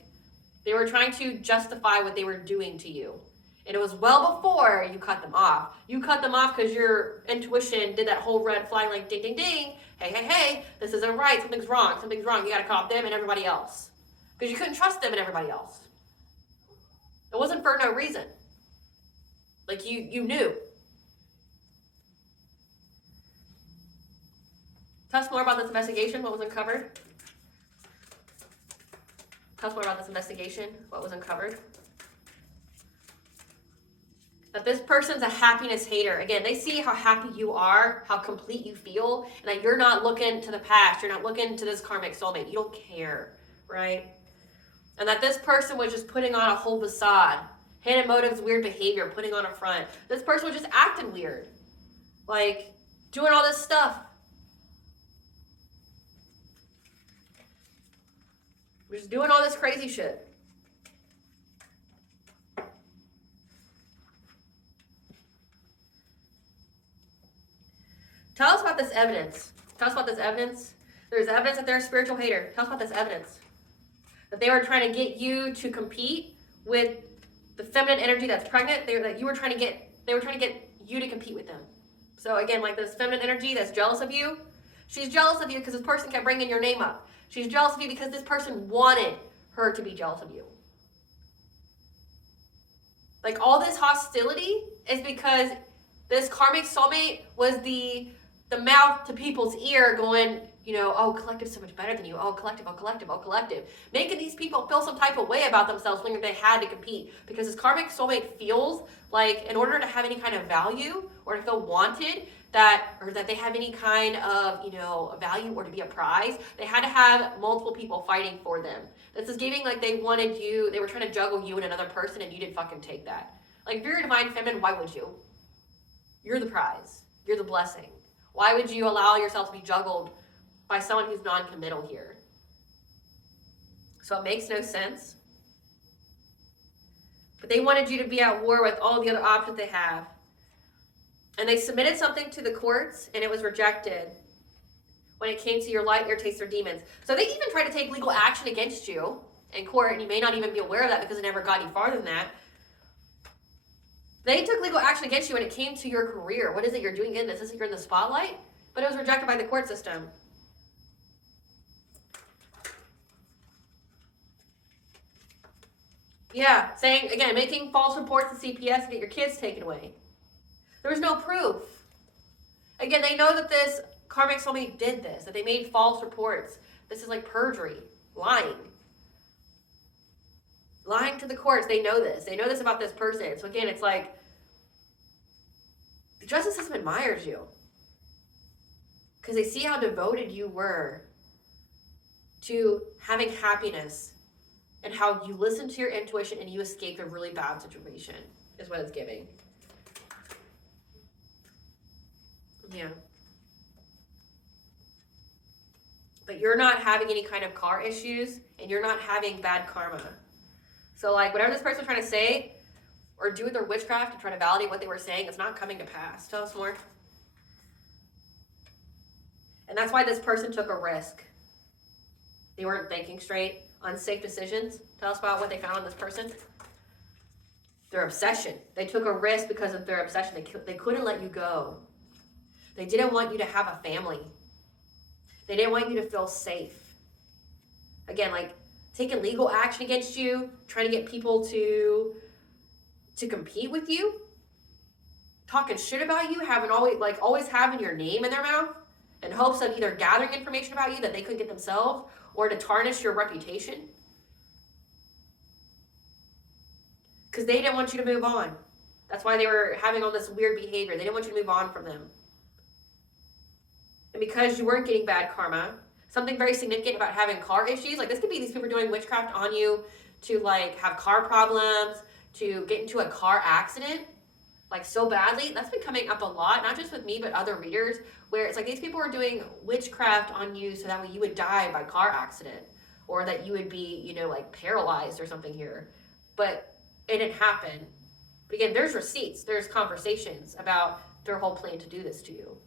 they were trying to justify what they were doing to you. And it was well before you cut them off. You cut them off because your intuition did that whole red flag, like, ding, ding, ding. Hey, hey, hey, this isn't right. Something's wrong. Something's wrong. You got to cut off them and everybody else. Because you couldn't trust them and everybody else. It wasn't for no reason. Like, you knew. Tell us more about this investigation, what was uncovered. Tell us more about this investigation, what was uncovered. That this person's a happiness hater. Again, they see how happy you are, how complete you feel, and that you're not looking to the past. You're not looking to this karmic soulmate. You don't care, right? And that this person was just putting on a whole facade. Hidden motives, weird behavior, putting on a front. This person was just acting weird. Like, doing all this stuff. Just doing all this crazy shit. Tell us about this evidence. Tell us about this evidence. There's evidence that they're a spiritual hater. Tell us about this evidence. That they were trying to get you to compete with the feminine energy that's pregnant. They were trying to get you to compete with them. So again, like this feminine energy that's jealous of you, she's jealous of you because this person kept bringing your name up. She's jealous of you because this person wanted her to be jealous of you. Like, all this hostility is because this karmic soulmate was the mouth to people's ear going, you know, oh, collective's so much better than you. Oh, collective, oh, collective, oh, collective. Making these people feel some type of way about themselves when they had to compete. Because this karmic soulmate feels like in order to have any kind of value or to feel wanted, that they have any kind of, you know, value or to be a prize, they had to have multiple people fighting for them. This is giving like they wanted you, they were trying to juggle you and another person and you didn't fucking take that. Like, if you're a divine feminine, why would you? You're the prize. You're the blessing. Why would you allow yourself to be juggled by someone who's non-committal here? So it makes no sense. But they wanted you to be at war with all the other options they have. And they submitted something to the courts, and it was rejected when it came to your light irritates their demons. So they even tried to take legal action against you in court, and you may not even be aware of that because it never got any farther than that. They took legal action against you when it came to your career. What is it you're doing in this? Is it you're in the spotlight? But it was rejected by the court system. Yeah, saying, again, making false reports to CPS to get your kids taken away. There was no proof. Again, they know that this karmic soulmate did this, that they made false reports. This is like perjury, lying. Lying to the courts, they know this. They know this about this person. So again, it's like, the justice system admires you. Because they see how devoted you were to having happiness and how you listen to your intuition and you escape a really bad situation is what it's giving. Yeah. But you're not having any kind of car issues and you're not having bad karma. So like whatever this person was trying to say or do with their witchcraft to try to validate what they were saying, it's not coming to pass. Tell us more. And that's why this person took a risk. They weren't thinking straight, unsafe decisions. Tell us about what they found in this person. Their obsession. They took a risk because of their obsession. They couldn't let you go. They didn't want you to have a family. They didn't want you to feel safe. Again, like taking legal action against you, trying to get people to compete with you, talking shit about you, always having your name in their mouth in hopes of either gathering information about you that they couldn't get themselves or to tarnish your reputation. Because they didn't want you to move on. That's why they were having all this weird behavior. They didn't want you to move on from them. And because you weren't getting bad karma, something very significant about having car issues, like this could be these people doing witchcraft on you to like have car problems, to get into a car accident, like so badly. That's been coming up a lot, not just with me, but other readers, where it's like these people are doing witchcraft on you so that way you would die by car accident or that you would be, like paralyzed or something here. But it didn't happen. But again, there's receipts, there's conversations about their whole plan to do this to you.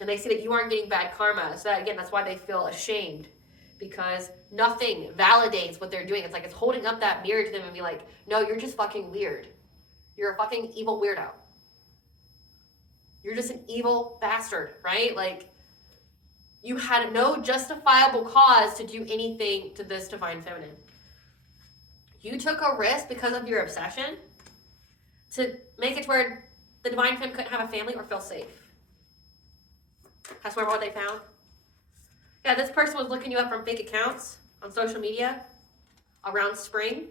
And they see that you aren't getting bad karma. So that, again, that's why they feel ashamed. Because nothing validates what they're doing. It's like it's holding up that mirror to them and be like, no, you're just fucking weird. You're a fucking evil weirdo. You're just an evil bastard, right? Like, you had no justifiable cause to do anything to this divine feminine. You took a risk because of your obsession to make it to where the divine femme couldn't have a family or feel safe. That's what they found. Yeah, this person was looking you up from fake accounts on social media around spring.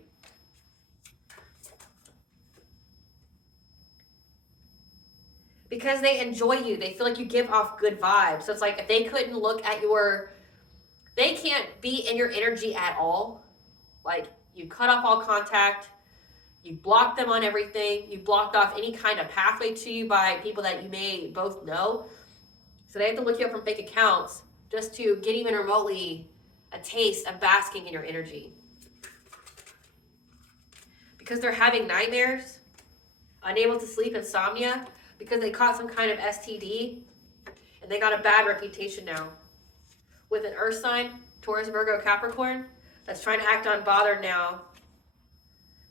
Because they enjoy you. They feel like you give off good vibes. So it's like if they couldn't look at they can't be in your energy at all. Like you cut off all contact. You blocked them on everything. You blocked off any kind of pathway to you by people that you may both know. So they have to look you up from fake accounts just to get even remotely a taste of basking in your energy. Because they're having nightmares, unable to sleep, insomnia, because they caught some kind of STD, and they got a bad reputation now. With an earth sign, Taurus, Virgo, Capricorn, that's trying to act unbothered now,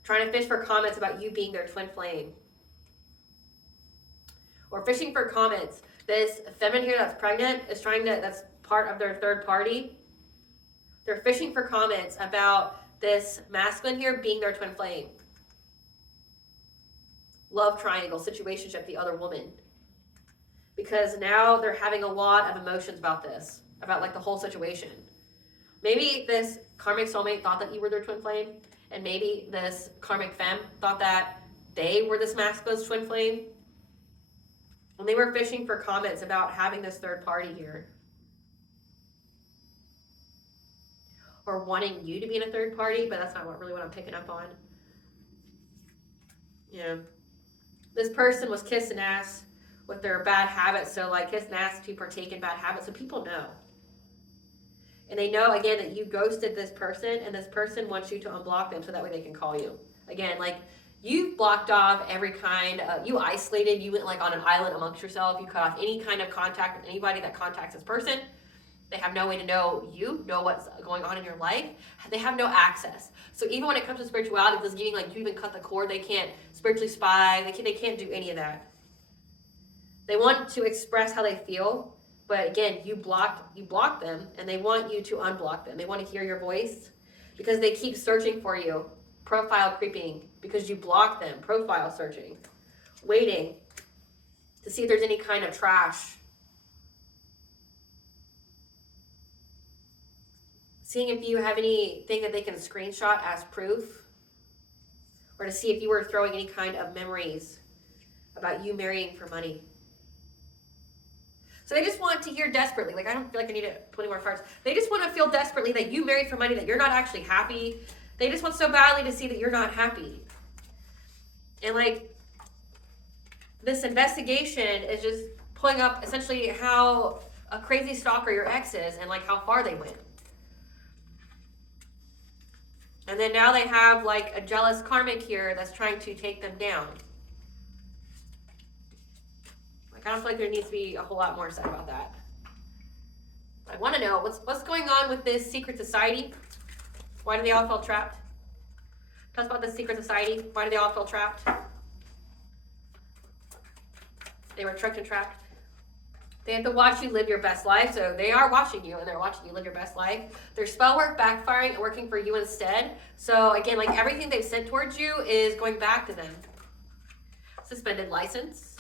trying to fish for comments about you being their twin flame. Or fishing for comments. This feminine here that's pregnant is that's part of their third party. They're fishing for comments about this masculine here being their twin flame. Love triangle, situationship, the other woman. Because now they're having a lot of emotions about this, about like the whole situation. Maybe this karmic soulmate thought that you were their twin flame, and maybe this karmic femme thought that they were this masculine's twin flame. And they were fishing for comments about having this third party here. Or wanting you to be in a third party, but that's not really what I'm picking up on. Yeah. This person was kissing ass with their bad habits. So like kissing ass to partake in bad habits. So people know. And they know, again, that you ghosted this person, and this person wants you to unblock them so that way they can call you. Again, like, you've blocked off every kind of, you isolated, you went like on an island amongst yourself, you cut off any kind of contact with anybody that contacts this person. They have no way to know what's going on in your life. They have no access. So even when it comes to spirituality, this getting like you even cut the cord, they can't spiritually spy, they can't do any of that. They want to express how they feel, but again, you blocked them, and they want you to unblock them. They want to hear your voice because they keep searching for you. Profile creeping because you block them. Profile searching. Waiting to see if there's any kind of trash. Seeing if you have anything that they can screenshot as proof. Or to see if you were throwing any kind of memories about you marrying for money. So they just want to hear desperately, like I don't feel like I need to put any more cards. They just want to feel desperately that you married for money, that you're not actually happy. They just want so badly to see that you're not happy. And like this investigation is just pulling up essentially how a crazy stalker your ex is and like how far they went. And then now they have like a jealous karmic here that's trying to take them down. Like I don't feel like there needs to be a whole lot more said about that. I want to know what's going on with this secret society. Why do they all feel trapped? Tell us about this secret society. Why do they all feel trapped? They were tricked and trapped. They have to watch you live your best life. So they are watching you and they're watching you live your best life. Their spell work backfiring and working for you instead. So again, like everything they've sent towards you is going back to them. Suspended license.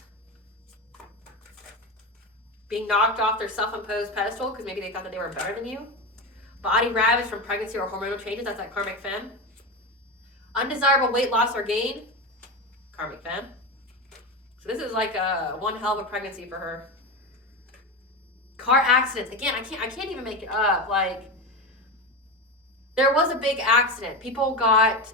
Being knocked off their self-imposed pedestal because maybe they thought that they were better than you. Body ravaged from pregnancy or hormonal changes. That's that karmic femme. Undesirable weight loss or gain. Karmic femme. So this is like one hell of a pregnancy for her. Car accidents. Again, I can't even make it up. Like, there was a big accident. People got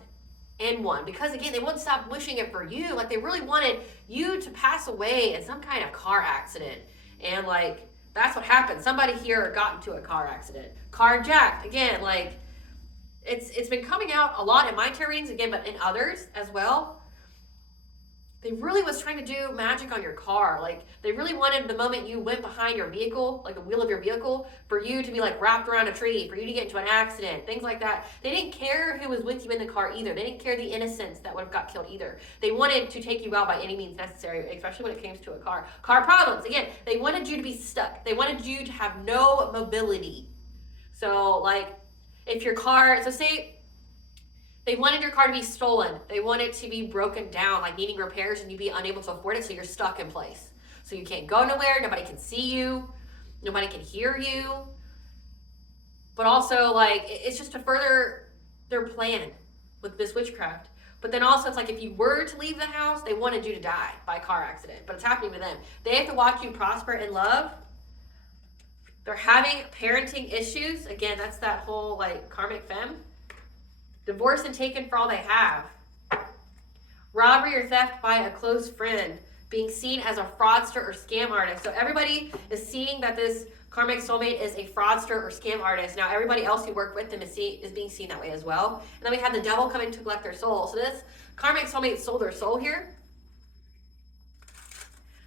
in one because, again, they wouldn't stop wishing it for you. Like, they really wanted you to pass away in some kind of car accident. And, like, that's what happened. Somebody here got into a car accident. Carjacked. Again, like, it's been coming out a lot in my tarot readings, again, but in others as well. They really was trying to do magic on your car. Like, they really wanted the moment you went behind your vehicle, like the wheel of your vehicle, for you to be like wrapped around a tree, for you to get into an accident, things like that. They didn't care who was with you in the car either. They didn't care the innocents that would have got killed either. They wanted to take you out by any means necessary, especially when it came to a car. Car problems, again, they wanted you to be stuck. They wanted you to have no mobility. So, like, if your car, so say, they wanted your car to be stolen. They want it to be broken down, like needing repairs, and you be unable to afford it, so you're stuck in place. So you can't go nowhere, nobody can see you, nobody can hear you. But also, like, it's just to further their plan with this witchcraft. But then also, it's like if you were to leave the house, they wanted you to die by car accident. But it's happening to them. They have to watch you prosper in love. They're having parenting issues. Again, that's that whole, like, karmic femme. Divorced and taken for all they have. Robbery or theft by a close friend. Being seen as a fraudster or scam artist. So everybody is seeing that this karmic soulmate is a fraudster or scam artist. Now everybody else who worked with them is being seen that way as well. And then we have the devil coming to collect their soul. So this karmic soulmate sold their soul here.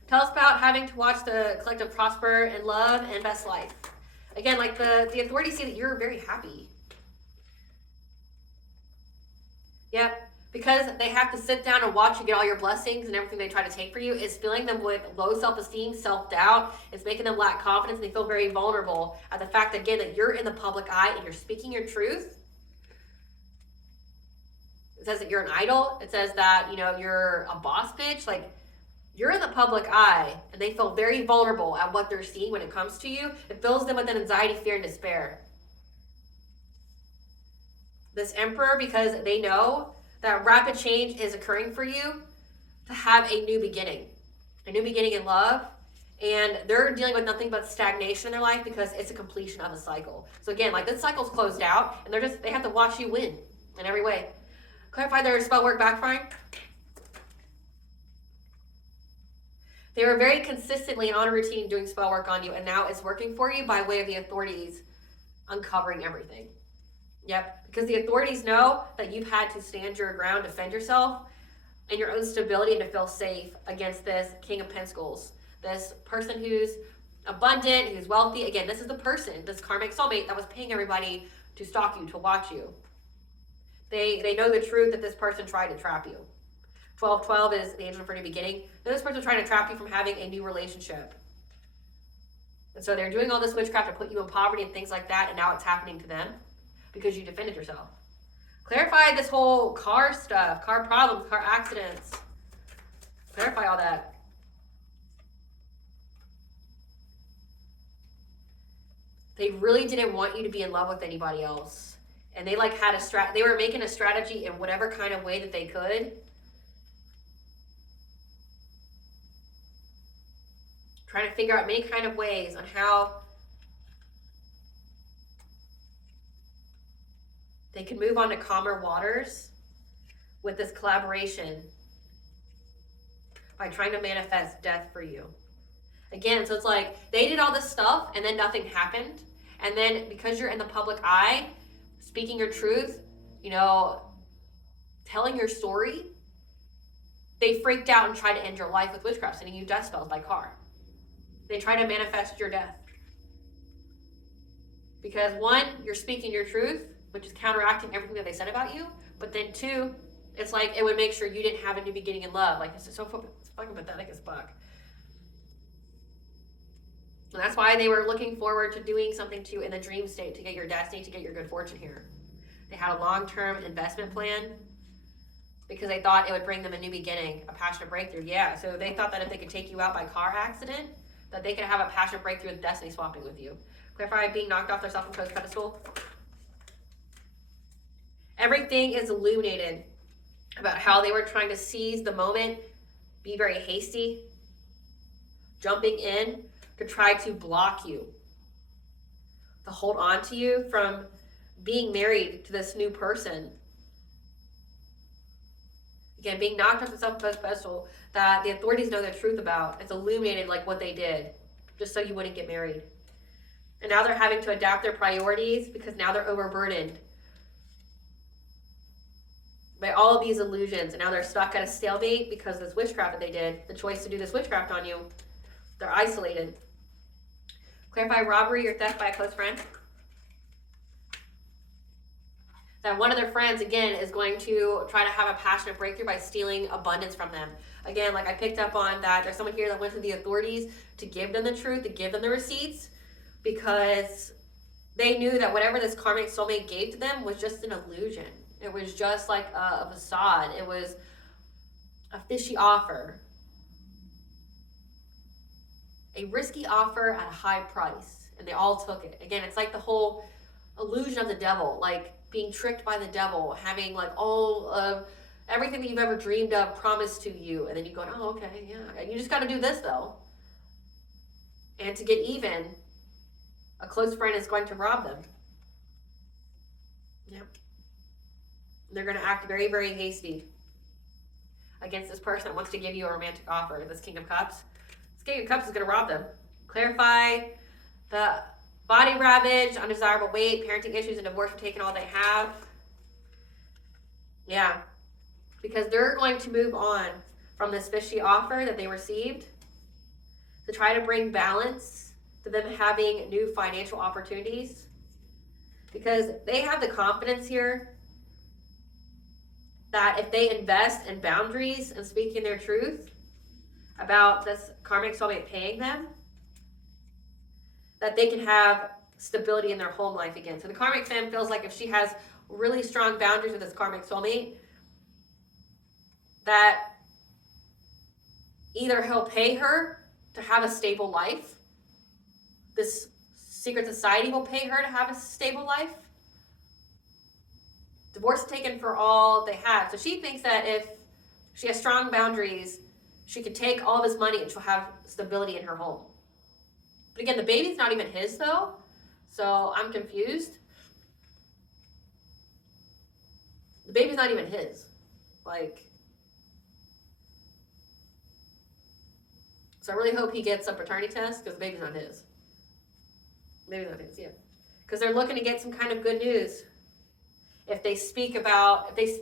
Tell us about having to watch the collective prosper in love and best life. Again, like the authorities see that you're very happy. Yep, because they have to sit down and watch you get all your blessings and everything they try to take for you. It's filling them with low self-esteem, self-doubt. It's making them lack confidence, and they feel very vulnerable at the fact, again, that you're in the public eye and you're speaking your truth. It says that you're an idol. It says that, you know, you're a boss bitch. Like, you're in the public eye, and they feel very vulnerable at what they're seeing when it comes to you. It fills them with an anxiety, fear, and despair. This emperor, because they know that rapid change is occurring for you, to have a new beginning in love, and they're dealing with nothing but stagnation in their life because it's a completion of a cycle. So again, like, this cycle's closed out, and they have to watch you win in every way. Clarify their spell work backfiring. They were very consistently and on a routine doing spell work on you, and now it's working for you by way of the authorities uncovering everything. Yep, because the authorities know that you've had to stand your ground, defend yourself, and your own stability, and to feel safe against this King of Pentacles. This person who's abundant, who's wealthy. Again, this is the person, this karmic soulmate that was paying everybody to stalk you, to watch you. They know the truth that this person tried to trap you. 1212 is the angel for a new beginning. This person trying to trap you from having a new relationship. And so they're doing all this witchcraft to put you in poverty and things like that, and now it's happening to them because you defended yourself. Clarify this whole car stuff, car problems, car accidents. Clarify all that. They really didn't want you to be in love with anybody else. And they like had they were making a strategy in whatever kind of way that they could. trying to figure out many kind of ways on how they can move on to calmer waters with this collaboration by trying to manifest death for you. Again, so it's like they did all this stuff and then nothing happened. And then because you're in the public eye, speaking your truth, you know, telling your story, they freaked out and tried to end your life with witchcraft, sending you death spells by car. They try to manifest your death. Because one, you're speaking your truth, which is counteracting everything that they said about you. But then two, it's like it would make sure you didn't have a new beginning in love. Like, it's fucking pathetic as fuck. And that's why they were looking forward to doing something to in the dream state to get your destiny, to get your good fortune here. They had a long-term investment plan because they thought it would bring them a new beginning, a passionate breakthrough. Yeah, so they thought that if they could take you out by car accident, that they could have a passionate breakthrough with destiny swapping with you. Clarify being knocked off their self-imposed pedestal. Everything is illuminated about how they were trying to seize the moment, be very hasty, jumping in to try to block you, to hold on to you from being married to this new person. Again, being knocked off the self-imposed pedestal that the authorities know the truth about. It's illuminated like what they did, just so you wouldn't get married. And now they're having to adapt their priorities because now they're overburdened by all of these illusions. And now they're stuck at a stalemate because of this witchcraft that they did, the choice to do this witchcraft on you. They're isolated. Clarify robbery or theft by a close friend. That one of their friends, again, is going to try to have a passionate breakthrough by stealing abundance from them. Again, like I picked up on that, there's someone here that went to the authorities to give them the truth, to give them the receipts, because they knew that whatever this karmic soulmate gave to them was just an illusion. It was just like a facade. It was a fishy offer. A risky offer at a high price. And they all took it. Again, it's like the whole illusion of the devil, like being tricked by the devil, having like all of everything that you've ever dreamed of promised to you. And then you go, oh, okay, yeah. And you just got to do this though. And to get even, a close friend is going to rob them. Yep. They're going to act very, very hasty against this person that wants to give you a romantic offer, this King of Cups. This King of Cups is going to rob them. Clarify the body ravage, undesirable weight, parenting issues, and divorce for taking all they have. Yeah. Because they're going to move on from this fishy offer that they received to try to bring balance to them having new financial opportunities. Because they have the confidence here that if they invest in boundaries and speaking their truth about this karmic soulmate paying them, that they can have stability in their home life again. So the karmic femme feels like if she has really strong boundaries with this karmic soulmate, that either he'll pay her to have a stable life, this secret society will pay her to have a stable life. Divorce is taken for all they have. So she thinks that if she has strong boundaries, she could take all of his money and she'll have stability in her home. But again, the baby's not even his though. So I'm confused. The baby's not even his. So I really hope he gets a paternity test because the baby's not his. Maybe not his, yeah. Because they're looking to get some kind of good news. If they speak about this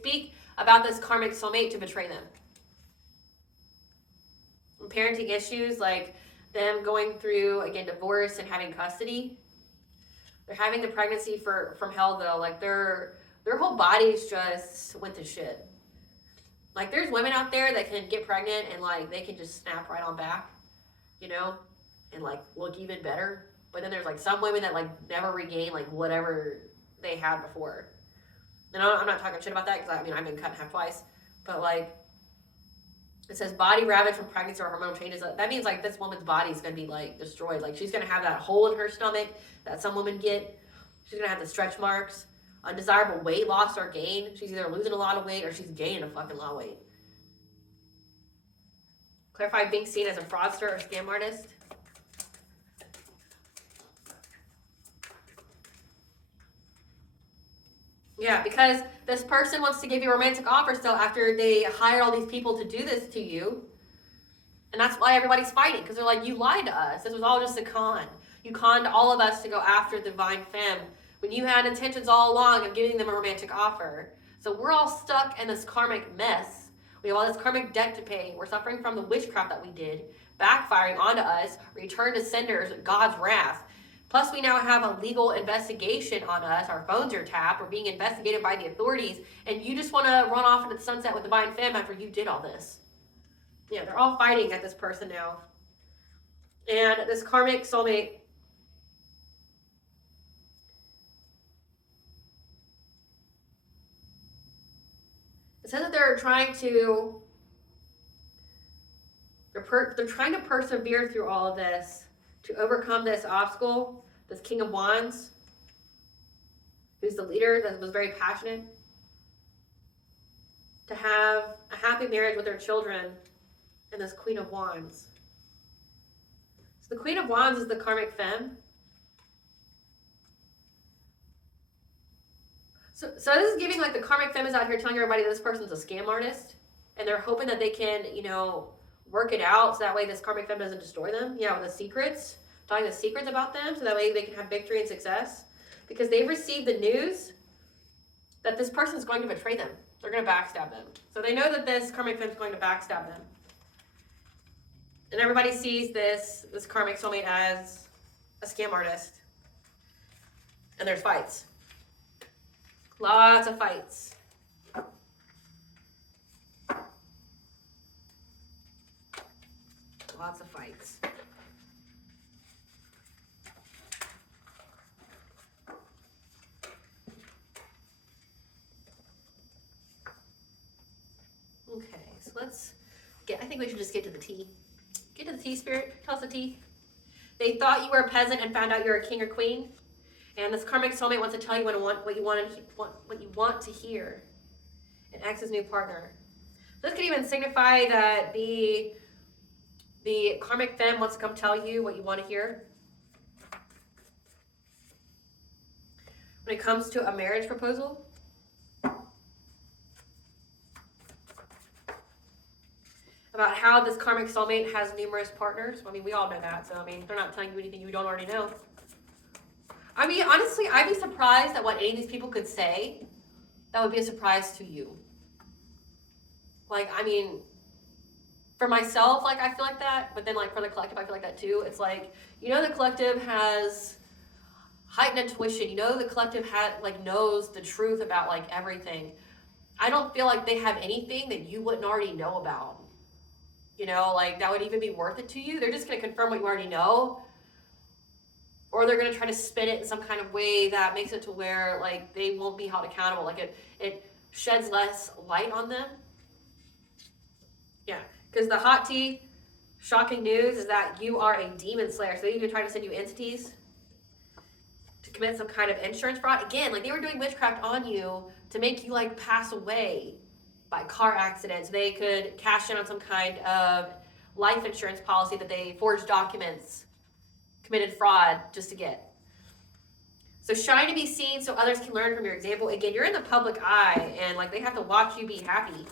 karmic soulmate to betray them. And parenting issues like them going through, again, divorce and having custody. They're having the pregnancy from hell though. Like their whole bodies just went to shit. Like there's women out there that can get pregnant and like they can just snap right on back, you know, and like look even better. But then there's like some women that like never regain like whatever they had before. And I'm not talking shit about that because I've been cut in half twice. But like, it says body ravage from pregnancy or hormonal changes. That means like this woman's body is going to be like destroyed. Like she's going to have that hole in her stomach that some women get. She's going to have the stretch marks, undesirable weight loss or gain. She's either losing a lot of weight or she's gaining a fucking lot of weight. Clarify being seen as a fraudster or scam artist. Yeah, because this person wants to give you a romantic offer still after they hired all these people to do this to you. And that's why everybody's fighting, because they're like, you lied to us. This was all just a con. You conned all of us to go after the divine femme when you had intentions all along of giving them a romantic offer. So we're all stuck in this karmic mess. We have all this karmic debt to pay. We're suffering from the witchcraft that we did, backfiring onto us, return to senders, God's wrath. Plus, we now have a legal investigation on us. Our phones are tapped. We're being investigated by the authorities. And you just want to run off into the sunset with divine femme after you did all this. Yeah, they're all fighting at this person now. And this karmic soulmate, it says that they're trying to persevere through all of this, to overcome this obstacle, this King of Wands, who's the leader that was very passionate, to have a happy marriage with their children, and this Queen of Wands. So the Queen of Wands is the karmic femme. So this is giving like the karmic femme is out here telling everybody that this person's a scam artist, and they're hoping that they can, work it out so that way this karmic femme doesn't destroy them. With the secrets, telling the secrets about them so that way they can have victory and success. Because they've received the news that this person is going to betray them. They're going to backstab them. So they know that this karmic femme is going to backstab them. And everybody sees this karmic soulmate as a scam artist. And there's fights. Lots of fights. Lots of fights. Okay, so I think we should just get to the tea. Get to the tea, Spirit. Tell us the tea. They thought you were a peasant and found out you're a king or queen. And this karmic soulmate wants to tell you what you want to hear. An ex's new partner. This could even signify that the karmic femme wants to come tell you what you want to hear. When it comes to a marriage proposal. About how this karmic soulmate has numerous partners. I mean, we all know that. So, they're not telling you anything you don't already know. Honestly, I'd be surprised at what any of these people could say that would be a surprise to you. For myself, I feel like that. But then, for the collective, I feel like that too. It's the collective has heightened intuition. The collective knows the truth about, everything. I don't feel like they have anything that you wouldn't already know about. That would even be worth it to you. They're just going to confirm what you already know. Or they're going to try to spin it in some kind of way that makes it to where, they won't be held accountable. It sheds less light on them. Yeah, because the hot tea, shocking news, is that you are a demon slayer. So they even try to send you entities to commit some kind of insurance fraud. Again, they were doing witchcraft on you to make you, pass away by car accidents. They could cash in on some kind of life insurance policy that they forged documents, committed fraud just to get. So shine to be seen so others can learn from your example. Again, you're in the public eye, and they have to watch you be happy.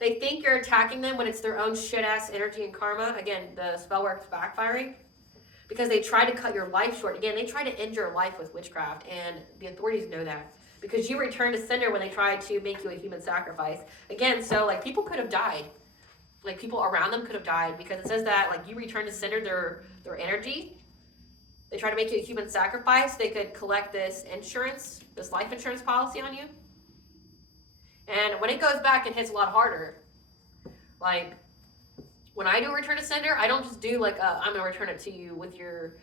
They think you're attacking them when it's their own shit-ass energy and karma. Again, the spell works backfiring. Because they try to cut your life short. Again, they try to end your life with witchcraft, and the authorities know that. Because you returned to sender when they tried to make you a human sacrifice. Again, so people could have died. People around them could have died, because it says that you returned to sender their energy. They try to make you a human sacrifice. They could collect this insurance, this life insurance policy on you. And when it goes back, it hits a lot harder. When I do a return to sender, I don't just do I'm going to return it to you with your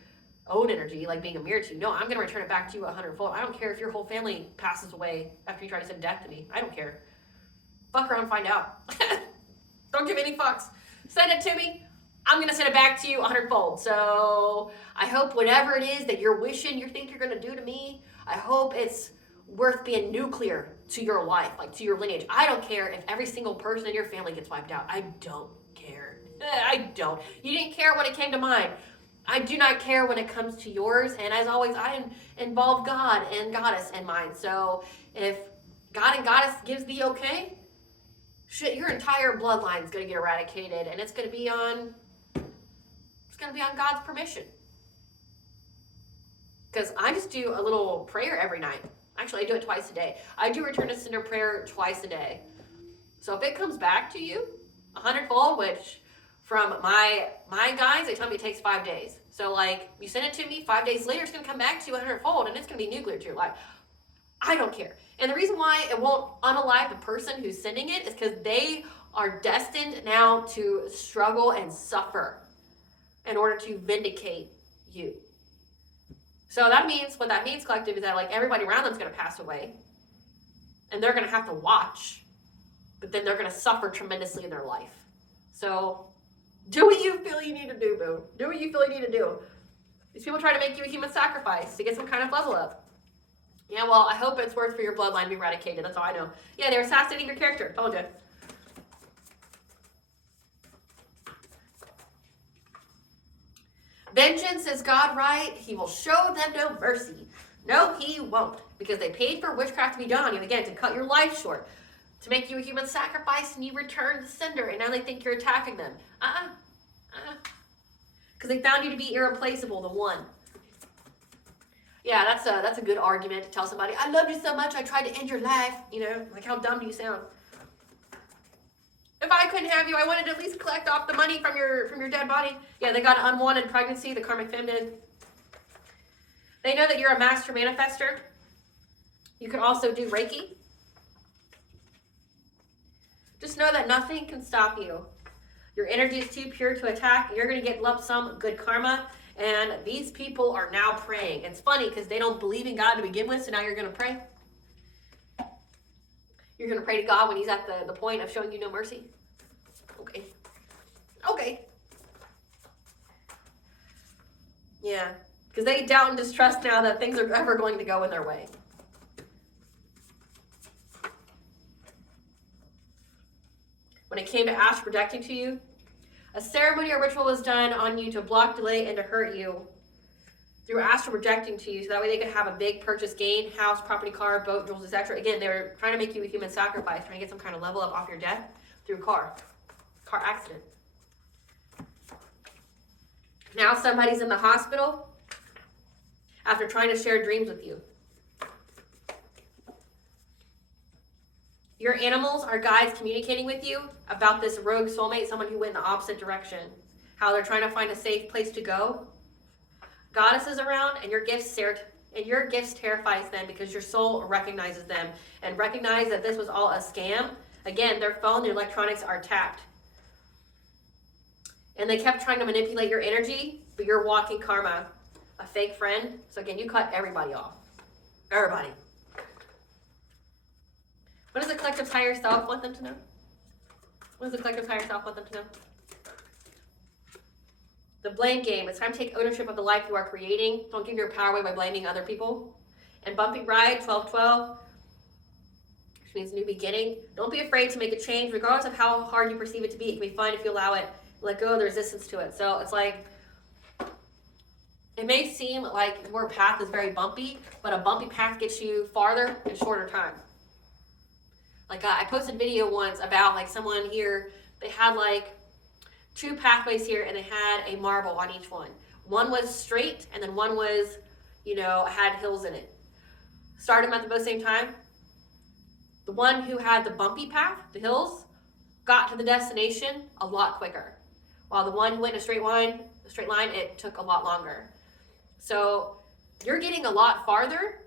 own energy, being a mirror to you. No, I'm going to return it back to you 100-fold. I don't care if your whole family passes away after you try to send death to me. I don't care. Fuck around and find out. Don't give any fucks. Send it to me. I'm going to send it back to you 100-fold. So I hope whatever it is that you're wishing, you think you're going to do to me, I hope it's worth being nuclear to your life, to your lineage. I don't care if every single person in your family gets wiped out. I don't care. I don't. You didn't care when it came to mine. I do not care when it comes to yours. And as always, I involve God and Goddess in mine. So if God and Goddess gives the okay, shit, your entire bloodline's gonna get eradicated, and it's gonna be on God's permission. Because I just do a little prayer every night. Actually, I do it twice a day. I do return to sender prayer twice a day. So if it comes back to you 100-fold, which from my guys, they tell me it takes 5 days. So like, you send it to me, 5 days later, it's gonna come back to you 100-fold, and it's gonna be nuclear to your life. I don't care. And the reason why it won't unalive the person who's sending it is because they are destined now to struggle and suffer in order to vindicate you. So that means, what that means, collective, is that like everybody around them is going to pass away, and they're going to have to watch, but then they're going to suffer tremendously in their life. So do what you feel you need to do, boo. Do what you feel you need to do. These people try to make you a human sacrifice to get some kind of level up. Yeah, well, I hope it's worth for your bloodline to be eradicated. That's all I know. Yeah, they're assassinating your character. Told you. Vengeance is God, right? He will show them no mercy. No, he won't. Because they paid for witchcraft to be done on you. Again, to cut your life short. To make you a human sacrifice, and you return to sender. And now they think you're attacking them. Because they found you to be irreplaceable, the one. Yeah, that's a good argument to tell somebody, I loved you so much, I tried to end your life. You know, like, how dumb do you sound? If I couldn't have you, I wanted to at least collect off the money from your dead body. Yeah, they got an unwanted pregnancy, the karmic feminine. They know that you're a master manifester. You can also do Reiki. Just know that nothing can stop you. Your energy is too pure to attack. You're going to get lump sum good karma. And these people are now praying. It's funny because they don't believe in God to begin with, so now you're going to pray. You're going to pray to God when he's at the point of showing you no mercy? Okay. Okay. Yeah. Because they doubt and distrust now that things are ever going to go in their way. When it came to Ash projecting to you, a ceremony or ritual was done on you to block, delay, and to hurt you through astral projecting to you, so that way they could have a big purchase gain, house, property, car, boat, jewels, etc. Again, they were trying to make you a human sacrifice, trying to get some kind of level up off your death through car accident. Now somebody's in the hospital after trying to share dreams with you. Your animals are guides communicating with you about this rogue soulmate, someone who went in the opposite direction. How they're trying to find a safe place to go. Goddess is around, and your gifts terrifies them because your soul recognizes them and recognize that this was all a scam. Again, their phone, their electronics are tapped. And they kept trying to manipulate your energy, but you're walking karma, a fake friend. So again, you cut everybody off. Everybody. What does the collective's higher self want them to know? What does the collective's higher self want them to know? The blame game. It's time to take ownership of the life you are creating. Don't give your power away by blaming other people. And bumping ride, 1212, which means new beginning. Don't be afraid to make a change, regardless of how hard you perceive it to be. It can be fun if you allow it. Let go of the resistance to it. So it's like, it may seem like your path is very bumpy, but a bumpy path gets you farther in shorter time. Like I posted a video once about like someone here, they had like 2 pathways here and they had a marble on each one. One was straight and then one was, had hills in it. Started them at the same time. The one who had the bumpy path, the hills, got to the destination a lot quicker. While the one who went in a straight line, it took a lot longer. So you're getting a lot farther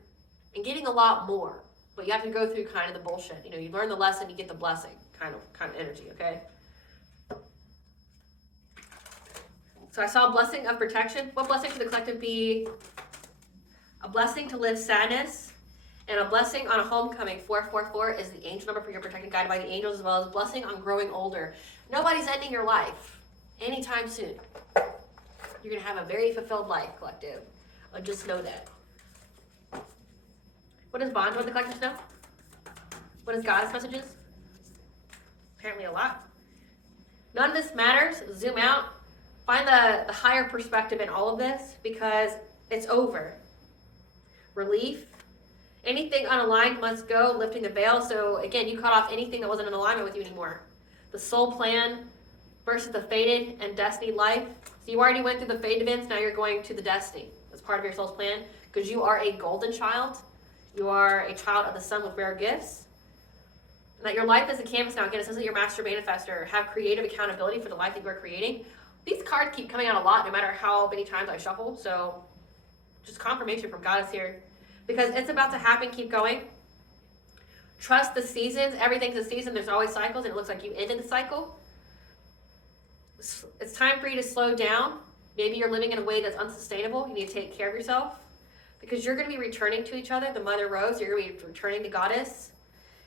and getting a lot more. But you have to go through kind of the bullshit. You learn the lesson, you get the blessing kind of energy, okay? So I saw a blessing of protection. What blessing should the collective be? A blessing to live sadness and a blessing on a homecoming. 444 is the angel number for your protected, guided by the angels, as well as blessing on growing older. Nobody's ending your life anytime soon. You're going to have a very fulfilled life, collective. Just know that. What does Bond want the collective to know? What is Goddess messages? Apparently a lot. None of this matters. Zoom out. Find the higher perspective in all of this, because it's over. Relief. Anything unaligned must go, lifting the veil. So again, you cut off anything that wasn't in alignment with you anymore. The soul plan versus the fated and destiny life. So you already went through the fate events, now you're going to the destiny. That's part of your soul's plan, because you are a golden child. You are a child of the sun with rare gifts. And that your life is a canvas now. Again, it says that you're master manifester. Have creative accountability for the life that you are creating. These cards keep coming out a lot, no matter how many times I shuffle. So just confirmation from Goddess here. Because it's about to happen, keep going. Trust the seasons. Everything's a season. There's always cycles, and it looks like you ended the cycle. It's time for you to slow down. Maybe you're living in a way that's unsustainable. You need to take care of yourself, because you're going to be returning to each other, the Mother Rose. You're going to be returning to Goddess.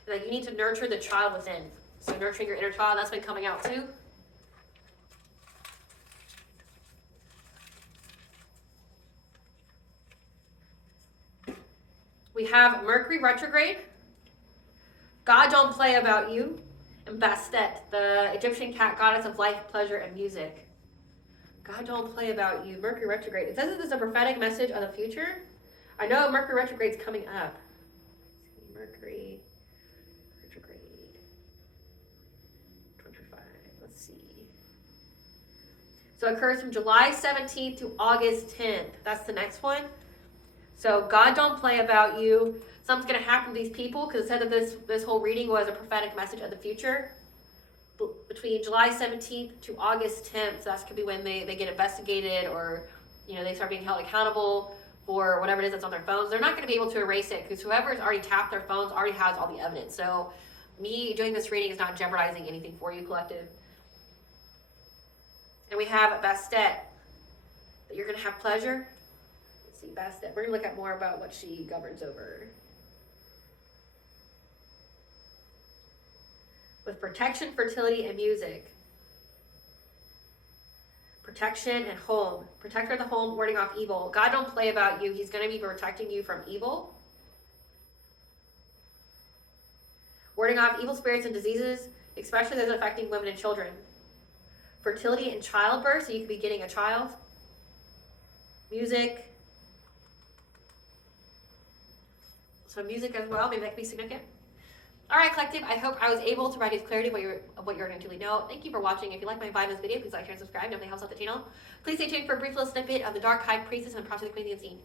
And that you need to nurture the child within. So nurturing your inner child, that's been coming out too. We have Mercury retrograde. God don't play about you. And Bastet, the Egyptian cat goddess of life, pleasure, and music. God don't play about you. Mercury retrograde. It says that this is a prophetic message of the future. I know Mercury retrograde is coming up. Mercury retrograde. 25. Let's see. So it occurs from July 17th to August 10th. That's the next one. So God don't play about you. Something's going to happen to these people, because it said that this whole reading was a prophetic message of the future. Between July 17th to August 10th, so that could be when they get investigated, or they start being held accountable for whatever it is that's on their phones. They're not going to be able to erase it, because whoever's already tapped their phones already has all the evidence. So me doing this reading is not jeopardizing anything for you, collective. And we have Bastet, that you're going to have pleasure. Let's see, Bastet. We're going to look at more about what she governs over. With protection, fertility, and music. Protection and home. Protector of the home, warding off evil. God don't play about you. He's going to be protecting you from evil. Warding off evil spirits and diseases, especially those affecting women and children. Fertility and childbirth, so you could be getting a child. Music. So music as well, maybe that could be significant. All right, collective, I hope I was able to provide you clarity of what you're going to truly know. Thank you for watching. If you like my vibe in this video, please like, share, and subscribe. Definitely helps out the channel. Please stay tuned for a brief little snippet of the Dark High Priestess and the Prophet of the Queen of the Unseen.